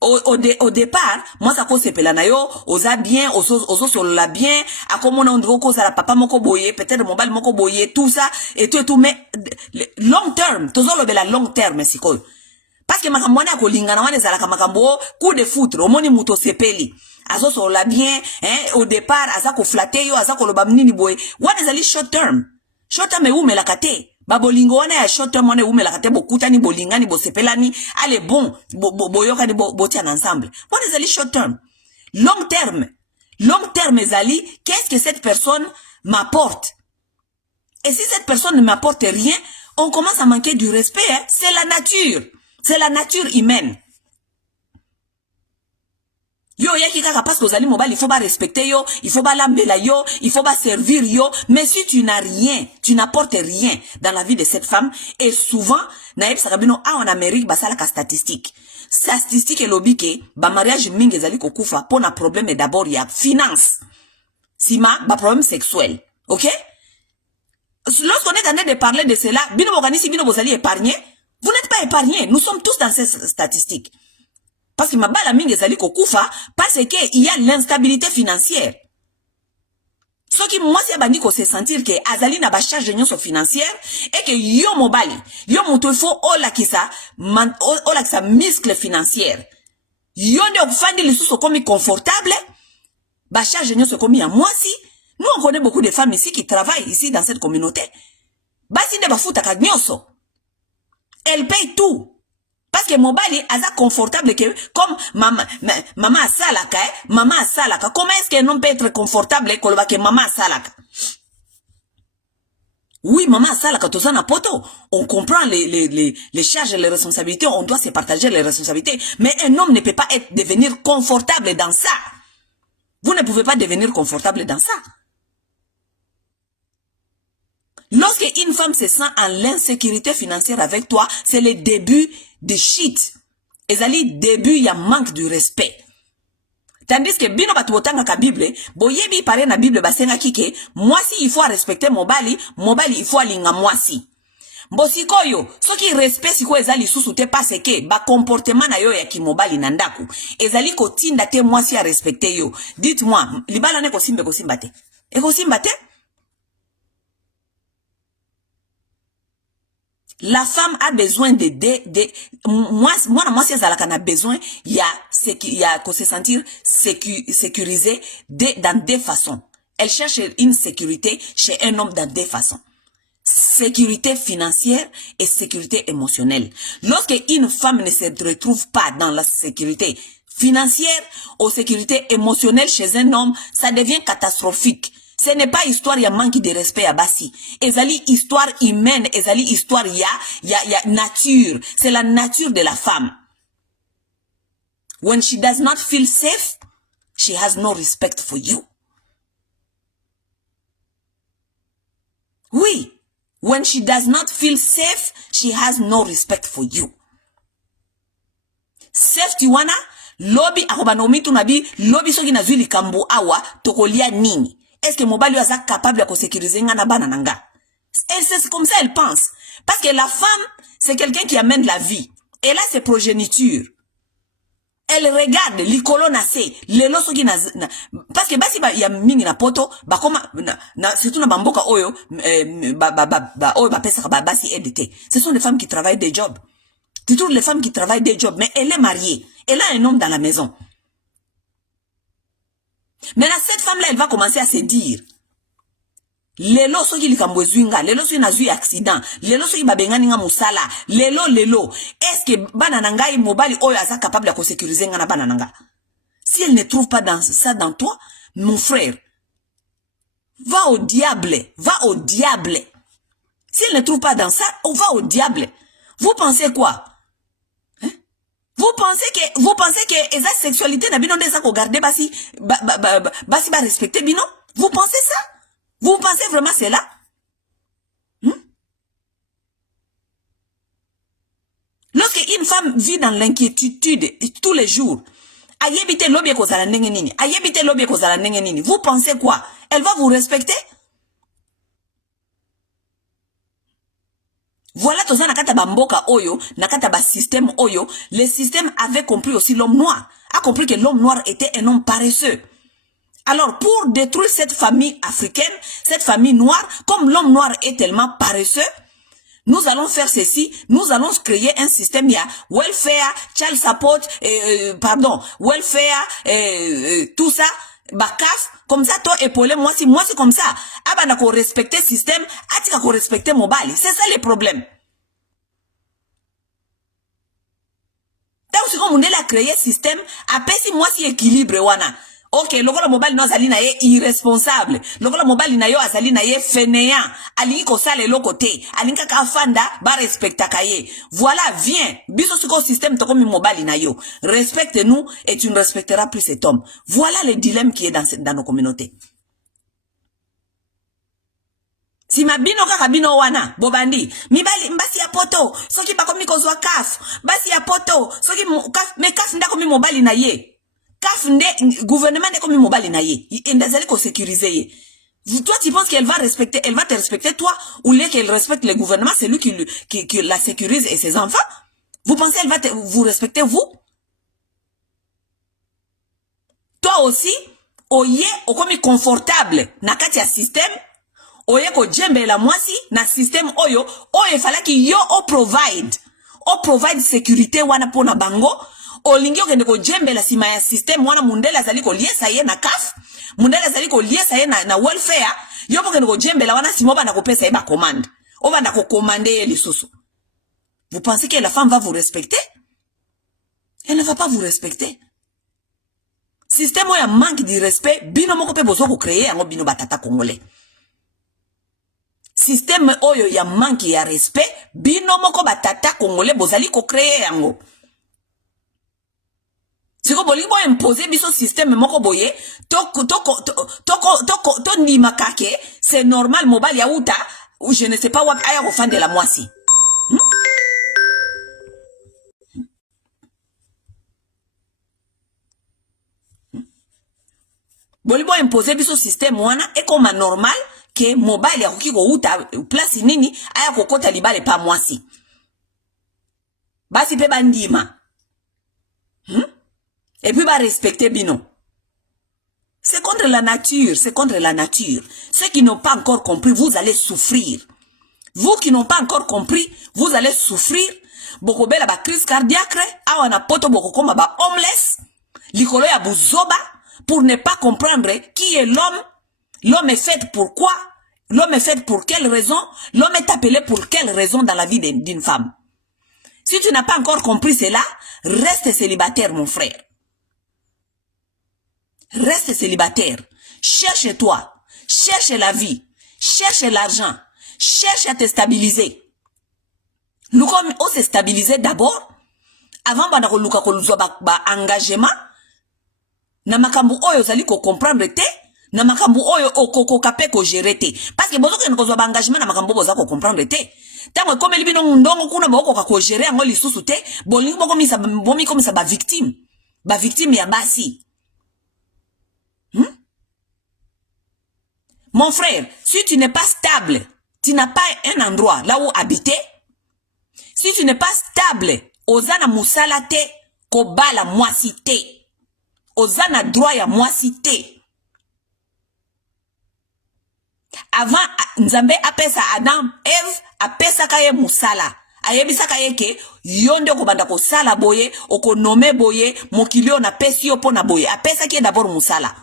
Au départ, moi ça cause pelanayo, osa bien, oso sur la bien, à comme on a cause à la papa moko boye, peut-être mobile moko boye, tout ça, et tout, mais long terme, toujours le long terme, c'est quoi? Parce que makamwana ko lingana wana zalaka makambo coup de foutre omoni muto sepeli azo so la bien au départ azako flatter yo azako loba mnini boy wana zali short term e umela kate babolingo wana ya short term wana umela kate bokutani bolingani bosepelani allez bon boyoka ni botia ensemble wana zali short term. Long terme zali qu'est-ce que cette personne m'apporte, et si cette personne ne m'apporte rien on commence à manquer du respect, hein? C'est la nature. C'est la nature humaine. Yo yaki kaka parce que vous allez mobile, il faut pas respecter yo, il faut pas l'ambela yo, il faut pas servir yo. Mais si tu n'as rien, tu n'apportes rien dans la vie de cette femme, et souvent, naïb sakabino en Amérique, basala ka statistique. Statistique et lobby ke, ba mariage mingi zali kokufa, pour un problème d'abord y a finance. Sima, ba problème sexuel. Ok? Lorsqu'on est en train de parler de cela, bino bokanisi bino bozali épargné. Vous n'êtes pas épargnés. Nous sommes tous dans ces statistiques. Parce que ma bala mingi zali kokufa parce que il y a l'instabilité financière. Ce qui moi c'est bandi ko se sentir que azali na ba charge nyonso financière et que yo mobali, yo muto il faut ola kisa muscle financière. Yo nde okufandi lisusu komi confortable, ba charge nyonso komi ya mwasi. Nous on connaît beaucoup de femmes ici qui travaillent ici dans cette communauté. Basi nde bafuta ka nyonso. Elle paye tout. Parce que mobali aza confortable que comme maman salaka, maman salaka. Comment est-ce qu'un homme peut être confortable que maman salaka? Oui, maman salaka tout ça na poto. On comprend les charges et les responsabilités. On doit se partager les responsabilités. Mais un homme ne peut pas devenir confortable dans ça. Vous ne pouvez pas devenir confortable dans ça. Lorsque une femme se sent en l'insécurité financière avec toi, c'est le début de shit. Ezali début, il y a manque de respect. Tandis que bino batubotanga ka Bible, boyebi pare na Bible basenga kike, moi si il faut respecter mobali il faut alinga moi si. Mbosikoyo, soki respect siko ezali susu te parce que ba comportement na yo ya ki mobali na ndaku, ezali kotinda te moi si a respecter yo. Dites-moi, libala ne kosimba te. E kosimba te? La femme a besoin moi si ezalaka na besoin, il y a qu'on se sentir sécurisé dans deux façons. Elle cherche une sécurité chez un homme dans deux façons. Sécurité financière et sécurité émotionnelle. Lorsque une femme ne se retrouve pas dans la sécurité financière ou sécurité émotionnelle chez un homme, ça devient catastrophique. Ce n'est pas histoire, il y a manque de respect à Bassi. Ezali histoire humaine, ezali histoire, il y a nature. C'est la nature de la femme. When she does not feel safe, she has no respect for you. Oui. When she does not feel safe, she has no respect for you. Safety wana, lobby akobanomi tunabi, lobby soki na zui likambo awa, tokolia nini. Est-ce que mobali est capable de sécuriser ngana bana nanga? C'est comme ça elle pense. Parce que la femme, c'est quelqu'un qui amène la vie. Elle a ses progénitures. Elle regarde l'icolo nase, lelo soki na parce que basi ya mingi na poto, ba koma surtout na bamboka oyo oyo ba pesa ba basi EDT. Ce sont des femmes qui travaillent des jobs. Tu trouves les femmes qui travaillent des jobs, mais elle est mariée. Elle a un homme dans la maison. Maintenant, cette femme-là, elle va commencer à se dire, lelo soki likambo zwinga, lelo soki na zui accident, lelo soki babengani nga musala, lelo, est-ce que bana nangai mobali oyo aza capable de sécuriser nga na bana nanga? Si elle ne trouve pas dans ça dans toi, mon frère, va au diable. Si elle ne trouve pas dans ça, on va au diable. Vous pensez quoi? Vous pensez que esa sexualité na bino ndeza ko garder basi ba respecter bino? Vous pensez ça? Vous pensez vraiment cela? Lorsque une femme vit dans l'inquiétude tous les jours, ayebite lobi kozala ndenge nini? Ayebite lobi kozala ndenge nini? Vous pensez quoi? Elle va vous respecter? Voilà tout ça nakata bamboka oyo, nakata ba système oyo, le système avait compris aussi l'homme noir, a compris que l'homme noir était un homme paresseux. Alors pour détruire cette famille africaine, cette famille noire, comme l'homme noir est tellement paresseux, nous allons faire ceci, nous allons créer un système, il y a welfare, child support, welfare, tout ça, bakaf, comme ça, toi épaulé, moi c'est comme ça. Abana ko respecter système, atika ko respecter mobile. C'est ça le problème. Tant que on a créé système, après si moi si équilibre wana. Ok, lokola mobile no azali na ye irresponsable. Lokola mobile na yo azali na ye fainéant. Alingi ko sale lokote. Alingi ka fanda ba respecta kaye. Voilà, viens. Biso siko système to comme mobile na yo. Respecte-nous et tu ne respecteras plus cet homme. Voilà le dilemme qui est dans nos communautés. Si mabino kaka bino wana, bobandi, mibali mbasi ya poto, soki bakomi kozwa kaf, basi ya poto, soki me kaf ndako mi mobile na ye. Kaf nde gouvernement ne comme mobile na ye, ndazali ko sécuriser ye. Toi tu penses qu'elle va te respecter toi ou qu'elle respecte le gouvernement, c'est lui qui la sécurise et ses enfants? Vous pensez elle va vous respecter vous? Toi aussi, oye okomi confortable na kati ya système, oye ko djembe la mwasi na système oyo fala ki yo provide sécurité wana pona bango. Olingi okende ko djembe la sima ya système wana mundela zali ko liesa ye na kaf, mundela zali ko liesa ye na welfare, yo pokende ko djembe la wana simo bana ko pesa ye ba commande. O bana ko commander ye lisusu. Vous pensez que la femme va vous respecter? Elle ne va pas vous respecter. Système oya manque de respect, bino moko pe bozo ko créer yango bino batata congolais. Système oyo ya manque ya respect, bino moko batata congolais bozali ko créer yango. siko bolingi bo imposer biso système moko boye to ndima kake c'est normal mobile ya uta ou je ne sais pas wapi aya kofande la mwasi. Bolingi bo imposer biso système wana e koma normal que mobile ya koki ko uta place nini aya kokota libale pa mwasi. Basi pe bandima. Et puis va respecter bino. C'est contre la nature, c'est contre la nature. Ceux qui n'ont pas encore compris, vous allez souffrir. Vous qui n'ont pas encore compris, vous allez souffrir. Boko bela ba crise cardiaque, awana poto boko koma ba homeless, likolo ya buzoba, pour ne pas comprendre qui est l'homme. L'homme est fait pour quoi? L'homme est fait pour quelle raison? L'homme est appelé pour quelle raison dans la vie d'une femme? Si tu n'as pas encore compris cela, reste célibataire, mon frère. Reste célibataire. Cherche-toi. Cherche la vie. Cherche l'argent. Cherche à te stabiliser. Nous comme on se stabiliser d'abord. Avant bandako luka ko luzwa ba engagement. Na makambu oyo zali ko comprendre te. Na makambu oyo okoko kape ko gérer te. Parce que bozo ko nkozwa ba engagement na makambu bozo ko comprendre te. Tango comme libino ndongo kuna boko ko gérer ngo lisusu te. Bolingi boko misa bomi comme ça ba victime. Ba victime ya basi. Mon frère, si tu n'es pas stable, tu n'as pas un endroit là où habiter. Si tu n'es pas stable, ozana musala te, kobala mwasi te. Ozana droit ya mwasi te. Avant, Nzambe apesa Adam, Eve, apesa kaye musala. Ayebisa kaye ke, yonde kobanda ko sala boye, oko nome boye, mokilio na pesi yo pona boye. Apesa ki d'abord musala.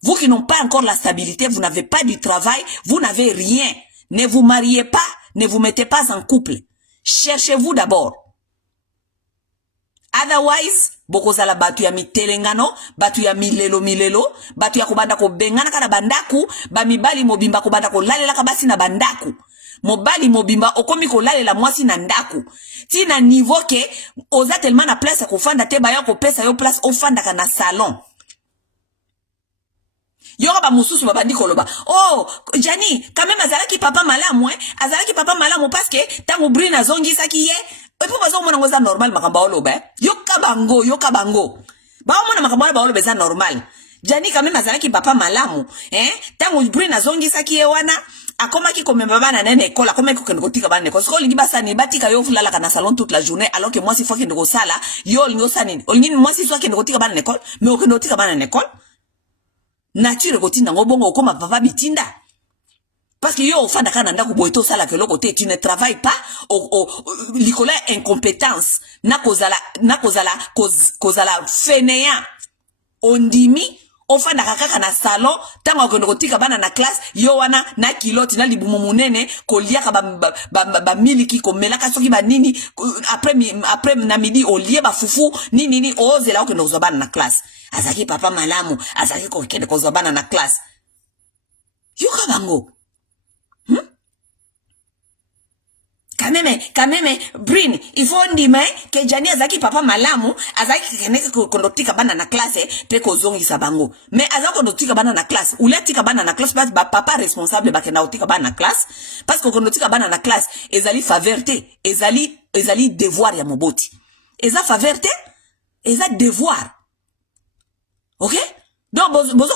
Vous qui n'ont pas encore la stabilité, vous n'avez pas du travail, vous n'avez rien. Ne vous mariez pas, ne vous mettez pas en couple. Cherchez-vous d'abord. Otherwise, bokozala batu ya mitelengano, batu ya milelo, batu ya kubanda ko bengana kana bandaku, ba mibali mobimba kubanda ko lalela kabasi na bandaku. Mobali mobimba okomi ko lalela mwasi na ndaku. Ti na niveau ke oza tellement na place ko fanda te ba yo ko pesa yo place ofanda kana salon. Yoga ba mususu babandi koloba. Oh, Jani, quand même azalaki papa malamu, azalaki papa malamu parce que tango brina zongi saki ye. Et puis bazo mona ngoza normal makamba oloba. Yoka bango. Ba mona makamba ba oloba za normal. Jani quand même azalaki papa malamu, tango brina zongi saki ye wana. Akoma ki komemba bana nene école, akoma ki kende kotika bana école. Sko lingi basani batika yo fulala kana salon toute la journée alors que moi si fois kende ko sala, yo lingo sani. Olingi moi si soit kende kotika bana école, mais okende kotika bana école. Nature kotinda ngobongo koma papa bitinda. Parce que yo ofanda kana ndako boeto sala ke lokote tu ne travailles pas likola incompétence na kozala fainéant ondimi ofanda kaka na salon tango okende kotika bana na classe yo wana na kiloti na libumu munene koliaka ba miliki komelaka soki ba nini après na midi olie ba fufu nini ozela okende kozwa bana na classe. Azaki papa malamu, azaki kokende kozwa bana na classe. Yoka bango. Quand même, Brin, il faut ndime que Jani azaki papa malamu, azaki kende kondotika bana na classe, pe kozongi sa bango. Mais azaki kondotika bana na classe, uletika bana na classe, parce que papa responsable bakenda otika bana na classe, parce que kondotika bana na classe, ezali faverte, ezali devoir ya moboti. Eza faverte, eza devoir. Ok? Donc, bozo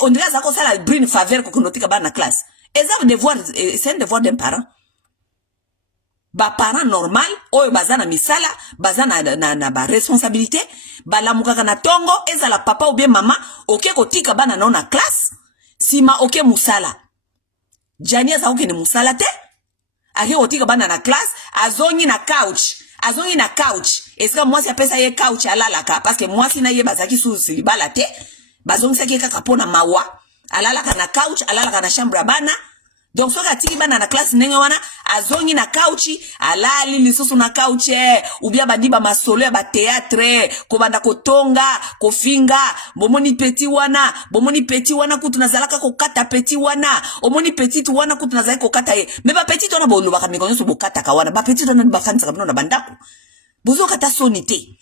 on dirait ça comme ça la brune faveur qu'on notique bas na classe. Et ça devoir, c'est un devoir d'un parent. Ba parent normal, oyo bazana misala, bazana na ba responsabilité, ba la mukaka na tongo, eza la papa ou bien maman, ok kotika bana na classe, sima ok musala. Jania za ok ne musala te, ake kotika bana na classe, azongi na couch. Azongi na couch. Est-ce que moi si appelle ça ye couch alalaka parce que moi si na ye bazaki sous silibala te bazongi saki kaka pona mawa alalaka na couch alalaka na chambre bana donc soka tiki bana na classe ndenge wana azongi na couch alali lisusu na couch ou bien badiba masolo ya ba théâtre ko banda kotonga ko finga bomoni petit wana kutu nazalaka ko kata petit wana omoni petit wana kutu nazalaka ko kata ye mais ba petit wana bolo baka mikonyo so bokata ka wana ba petit wana bakanisa kabino na bandako bozo kata sonité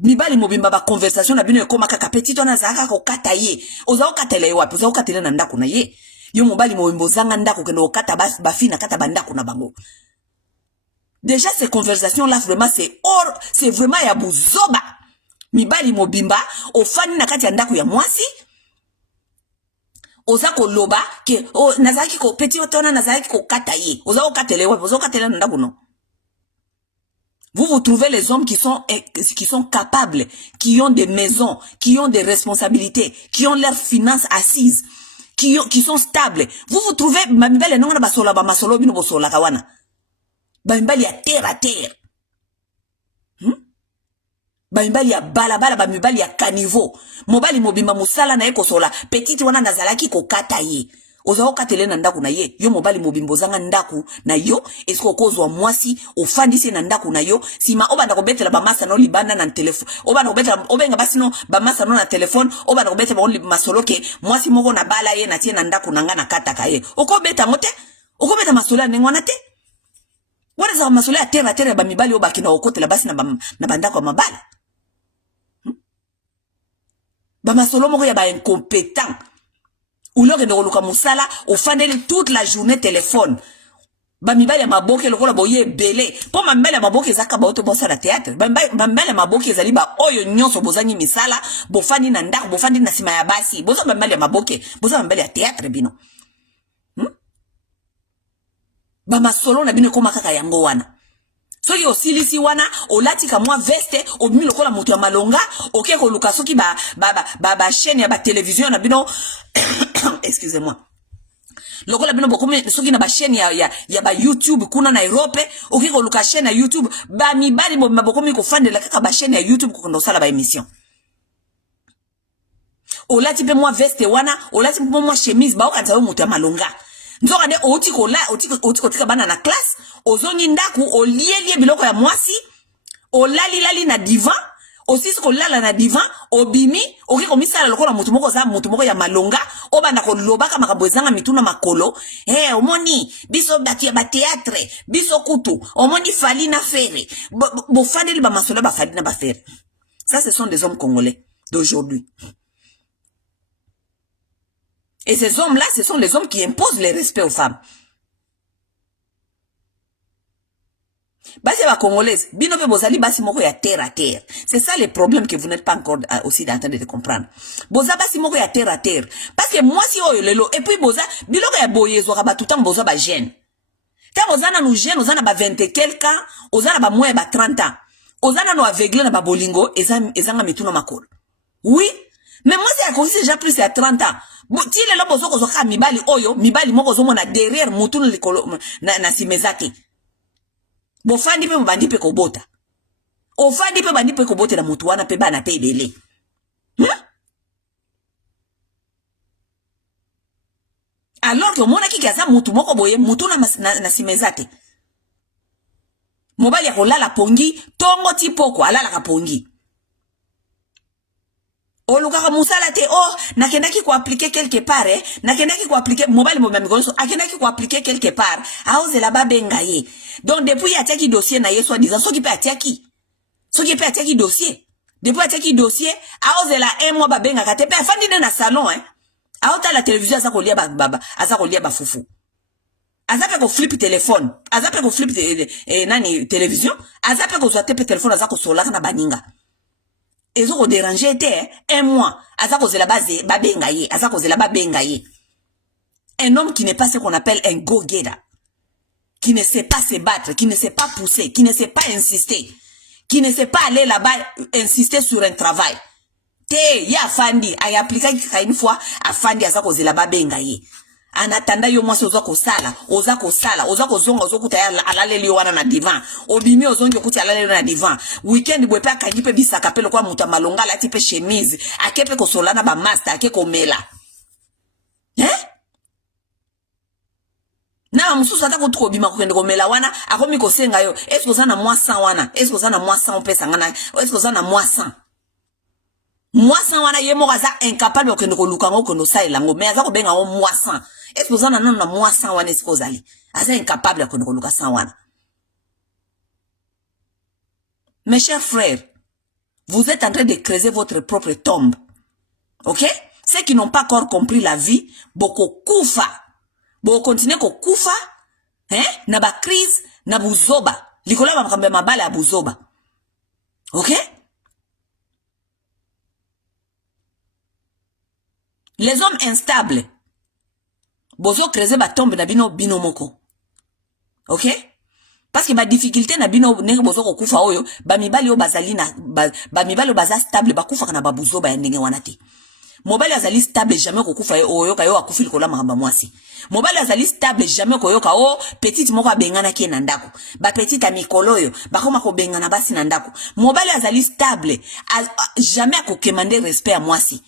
mibali mobimba ba conversation na bino ekoma kaka petit ona zaka ko kata ye ozao katela ye wapi ozao katela na ndako na ye yo mobali mobimbo zanga ndako kendo kata ba fina kata bandako na bango. Déjà ces conversations là vraiment c'est vraiment ya buzoba. Mibali mobimba ofani na kati ya ndako ya mwasi ozako loba ke nazaki ko petit otona nazaki ko kata ye ozao katela ye wapi ozao katela na ndako no. Vous trouvez les hommes qui sont capables, qui ont des maisons, qui ont des responsabilités, qui ont leurs finances assises, qui sont stables. Vous trouvez, mamibali non na basola ba masolo bino bosola kawana. Mamibali ya terre à terre. Mamibali ya balabala, mamibali ya caniveau. Mobali mobimba musala na eko sola. Petite wana nazalaki ko kata ye. Ozao katele na ndaku na ye, yo mobali mobimbo zanga ndaku na yo, esko kozwa mwasi, ofandisi na ndaku na yo, sima oba na kobetela ba masa no libanda na telefone, oba na kobetela, oba nga basi no ba masa no na telefone, oba na kobetela ba masoloke, mwasi moko na bala ye na tie na ndaku na nga na kataka ye. Oko beta mote, oko beta masolo ne ngwana te. Wana za masolo ya terre ba mibali oba kina okotela basi na bandako ya mabala. Ba masolo moko ya ba incompétent. Ou l'on ne reluka musala, ou fandeli toute la journée téléphone. Ba mibali ya maboke lokola boye belé. Po ma mibali ya maboke zaka ba oto bosa na théâtre. Ba mibali ya maboke zali ba oyo nyonso bozangi misala, bofandi na ndako, bofandi na sima ya basi. Boza ba mibali ya maboke, boza ba mibali ya théâtre bino. Ba masolo na bino koma kaka yango wana. Soki osilisi wana, olati ka mwa veste, obimi lokola mutu ya malonga, oke koluka soki ba chaîne ya ba télévision na bino, excusez-moi. Lokola bino bokomi soki na ba chaîne ya ba YouTube kuna na Europe, oke koluka chaîne ya YouTube, ba mibali bokomi ko fandela kaka ba chaîne ya YouTube ko ndo sala ba émission. Olati pe mwa veste wana, olati pe mwa chemise ba okanza yo mutu ya malonga. Nzoka ne otika bana na classe, ozongi ndaku, olie biloko ya mwasi, olali na divan, osisi ko lala na divan, obimi, oki komisala lokola mutu moko ya malonga, obanda ko lobaka makambo ezanga mituna makolo, omoni, biso batu ba théâtre, biso kutu, omoni fali na fere, bofandeli ba masola ba fali na ba fere. Ça, ce sont des hommes congolais d'aujourd'hui. Et ces hommes-là, ce sont les hommes qui imposent le respect aux femmes. Basi ba congolaise, bino pe bozali basi moko ya terre à terre. C'est ça le problème que vous n'êtes pas encore aussi en train de comprendre. Boza basi moko ya terre à terre. Parce que moi si oyo lelo, et puis boza, biloko ya boyezo ka ba tout temps boza ba jeune. Ta boza na nou jeune, oza na ba 20 et quelques ans, oza na ba moins ba 30 ans. Oza na no aveugle na ba bolingo, ezanga mituna makolo. Oui, mais moi c'est à cause déjà plus à 30 ans. Ti lelo bozo ko zoka mibali oyo, mibali moko zo mona derrière mutunu likolo na simezaki. Bofandi pe bandi pe kobota. Ofandi pe bandi pe kobote na mutu wana pe bana pe ebele. Alors que mona ki kaza mutu moko boye mutu na simezate. Mobali ya kolala pongi, tongo ti poko alala ka pongi. Olukaka musala te nakendaki ko appliquer quelque part nakendaki ko appliquer mobile mobile akendaki ko appliquer quelque part aozela ba benga ye. Donc depuis atiaki dossier na ye soit disant soki pe atiaki dossier depuis atiaki dossier aozela un mois ba benga ka te pe afandi na salon aota la télévision asa ko lia baba asa ko lia ba fufu asa pe ko flip téléphone asa pe ko flip nani télévision asa pe ko zoate pe téléphone asa ko solaka na baninga. Ezo ko déranger te un mois aza ko zela base ba benga ye aza ko zela ba benga ye. Un homme qui n'est pas ce qu'on appelle un go-getter, qui ne sait pas se battre, qui ne sait pas pousser, qui ne sait pas insister, qui ne sait pas aller là-bas insister sur un travail. Te ya fandi ay appliquer une fois afandi aza ko zela ba benga ye. En attendant yo mwasi oza ko sala oza ko zonga ozo kuta alaleli wana na divan obimi ozongi okuti alaleli na divan weekend bwe pa kangi pe bisaka pe lokwa muta malonga la tipe chemise akepe ko solana ba master ake ko mela na mususu ata ko tro bima ko kende ko mela wana akomi ko senga yo est-ce que ça na moi 100 wana est-ce que ça na moi 100 pesa ngana est-ce que ça na moi 100 moi 100 wana ye mo kaza incapable ko ndiko luka ngo ko no sa elango mais aza ko benga o moi 100. Est-ce que vous en avez un mois sans wana est-ce que vous allez? Assez incapable de nous sans wana. Mes chers frères, Vous êtes en train de creuser votre propre tombe. Ok? Ceux qui n'ont pas encore compris la vie, beaucoup koufa. Beaucoup continuer ko koufa, hein? Na ba crise, na buzoba. Likola ba mkambe mabala ya buzoba. Ok? Les hommes instables. Bozo creuser ba tombe na bino binomoko. Ok? Parce que ma difficulté na bino nenge bozo ko kufa oyo, ba mibali o bazali na ba mibali o baza stable ba kufa kana ba buzoba ya ndenge wanati. Mobali azali stable jamais ko kufa oyo kayo akufi likola makamba mwasi. Mobali azali stable jamais ko yoka o petite moko abengana ki na ndako. Ba petite amikolo yo bakoma ko bengana basi na ndako. Mobali azali stable jamais ko kemande respect à mwasi.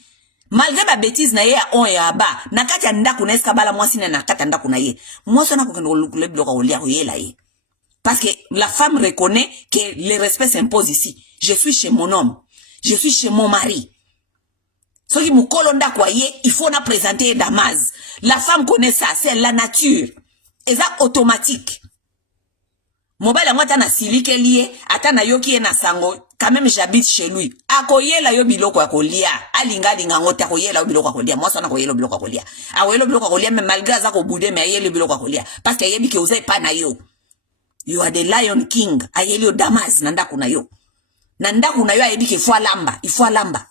Malgré ma bêtise na ye ya on ya ba na kati ya ndako na eska bala mwasi na kati ya ndako na ye. Mwasi na ko kendo lukule bloka olia oyela ye. Parce que la femme reconnaît que le respect s'impose ici. Je suis chez mon homme. Je suis chez mon mari. Ce qui me colonda quoi il faut na présenter Damas. La femme connaît ça, c'est la nature. Et ça automatique. Mobile à moi t'as na sili ke lié, ata na yoki na sango, quand même j'habite chez lui. Akoye la yo biloko akolia, alinga linga ngota akoye la biloko akolia. Moi ça na akoye le biloko akolia. Akoye le biloko akolia mais malgré ça ko boudé mais aye le biloko akolia parce que yebi ke osé pas na yo. You are the Lion King. Aye le Damas nanda kuna yo. Nanda kuna yo ayebi ke fwa lamba, ifwa lamba.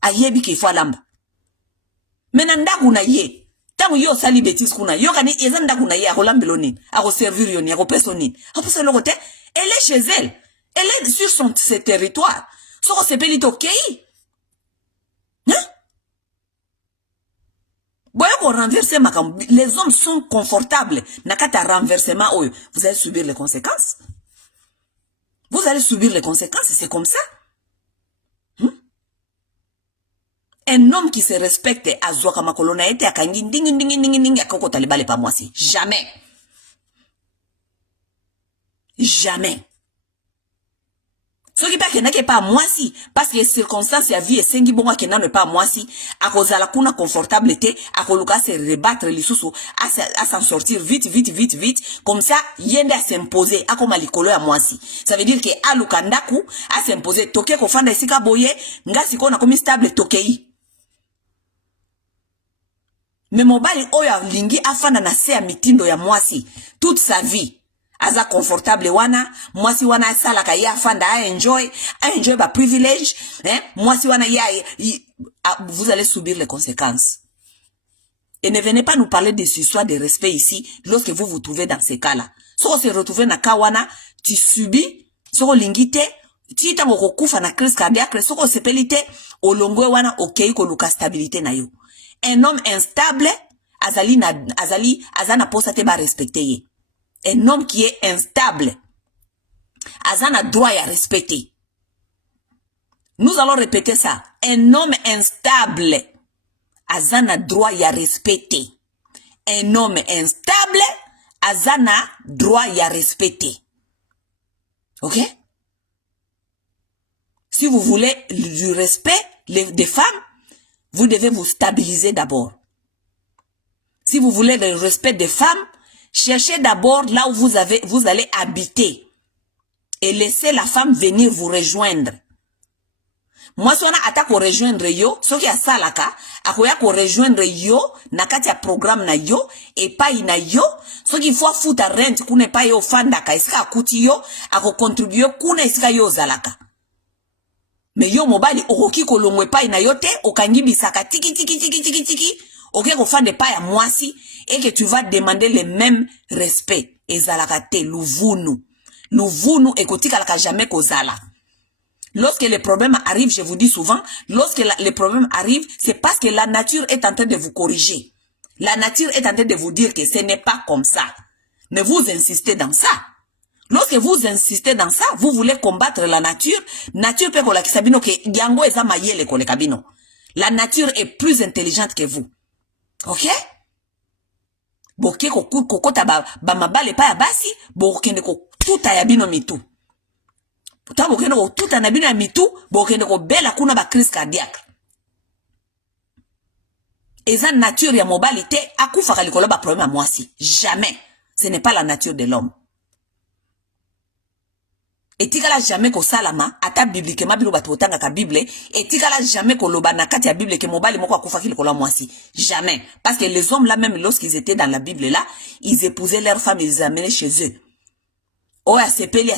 Ayebi ke fwa lamba. Mena ndaku na ye. Tangu yo sali betis kuna. Yo kani eza ndaku na ye akolambelo nini. Ako servir yo ni, ako peso nini. Apo se lokote, elle est chez elle. Elle est sur ses territoires. Soko sepeli to kei. Hein? Boya ko renverser makambu. Les hommes sont confortables. Nakata renversement oyo. Vous allez subir les conséquences. Vous allez subir les conséquences. C'est comme ça. Un homme qui se respecte à Zouaka Makolona était à Kangi, ding, à Koko Talibale pas moi si. Jamais. Jamais. Ce qui pas que n'a pas moi si, parce que les circonstances la vie et sengi bonga que n'a pas moi si, à cause de la kuna confortable était, à coloca se rebattre les sous à s'en sortir vite, comme ça, yende à s'imposer, à comme alikolo à moi si. Ça veut dire que à lukandaku, à s'imposer, toke ko fanda sika boye, nga siko na comme stable tokei. Mais mobali oya lingi afana na se ya mitindo ya mwasi toute sa vie aza confortable wana mwasi wana sala ka ya afanda a enjoy ba privilege mwasi wana vous allez subir les conséquences. Et ne venez pas nous parler de ce histoire de respect ici lorsque vous vous trouvez dans ces cas-là. Si on se retrouve na kawana, tu subis, si on lingite, tu tango ko kufa na crise cardiaque, si on sepelite o longwe wana okei ko luka stabilité na yo. Un homme instable, azana posa te ba respecter. Un homme qui est instable, azana droit à respecter. Nous allons répéter ça. Un homme instable, azana droit à respecter. Un homme instable, azana droit à respecter. Ok? Si vous voulez du respect des femmes, vous devez vous stabiliser d'abord. Si vous voulez le respect des femmes, cherchez d'abord là où vous allez habiter. Et laissez la femme venir vous rejoindre. Moi, si on a attaqué rejoindre yo, ce qui a salaka, akoya ko rejoindre yo, nakati ya programme na yo, et pas ina yo, ce qui faut foutre rent, kune pa yo fandaka, iska akuti yo, ako contribuer kune iska yo zalaka. Mais yo mobali okoki kolongwe pa ina yo te okangi bisaka tiki oké ko fa de pa ya mwasi et que tu vas demander le même respect ezalaka te luvunu ekotika la jamais kozala. Lorsque les problèmes arrivent, je vous dis souvent, lorsque les problèmes arrivent, c'est parce que la nature est en train de vous corriger. La nature est en train de vous dire que ce n'est pas comme ça. Mais vous insistez dans ça. Lorsque vous insistez dans ça, vous voulez combattre la nature. Nature peut kola kisabino ke yango eza mayele kole kabino. La nature est plus intelligente que vous. Ok? Boke kokota ba mabale pa ya basi, bokende ko tuta ya bino mitu. Pourtant bokende ko tuta na bino ya mitu, bokende ko bela kuna ba crise cardiaque. Eza nature ya mobilité akufa kalikola ba problème à mwasi. Jamais. Ce n'est pas la nature de l'homme. etikala jamais ko salama ata bibliquement bilo bato otanga ka Bible etikala jamais ko loba na kati ya Bible ke mobali moko akufa ki lokola mwasi jamais parce que les hommes là même lorsqu'ils étaient dans la Bible là ils épousaient leurs femmes et ils les amenaient chez eux. Oh, a sepeli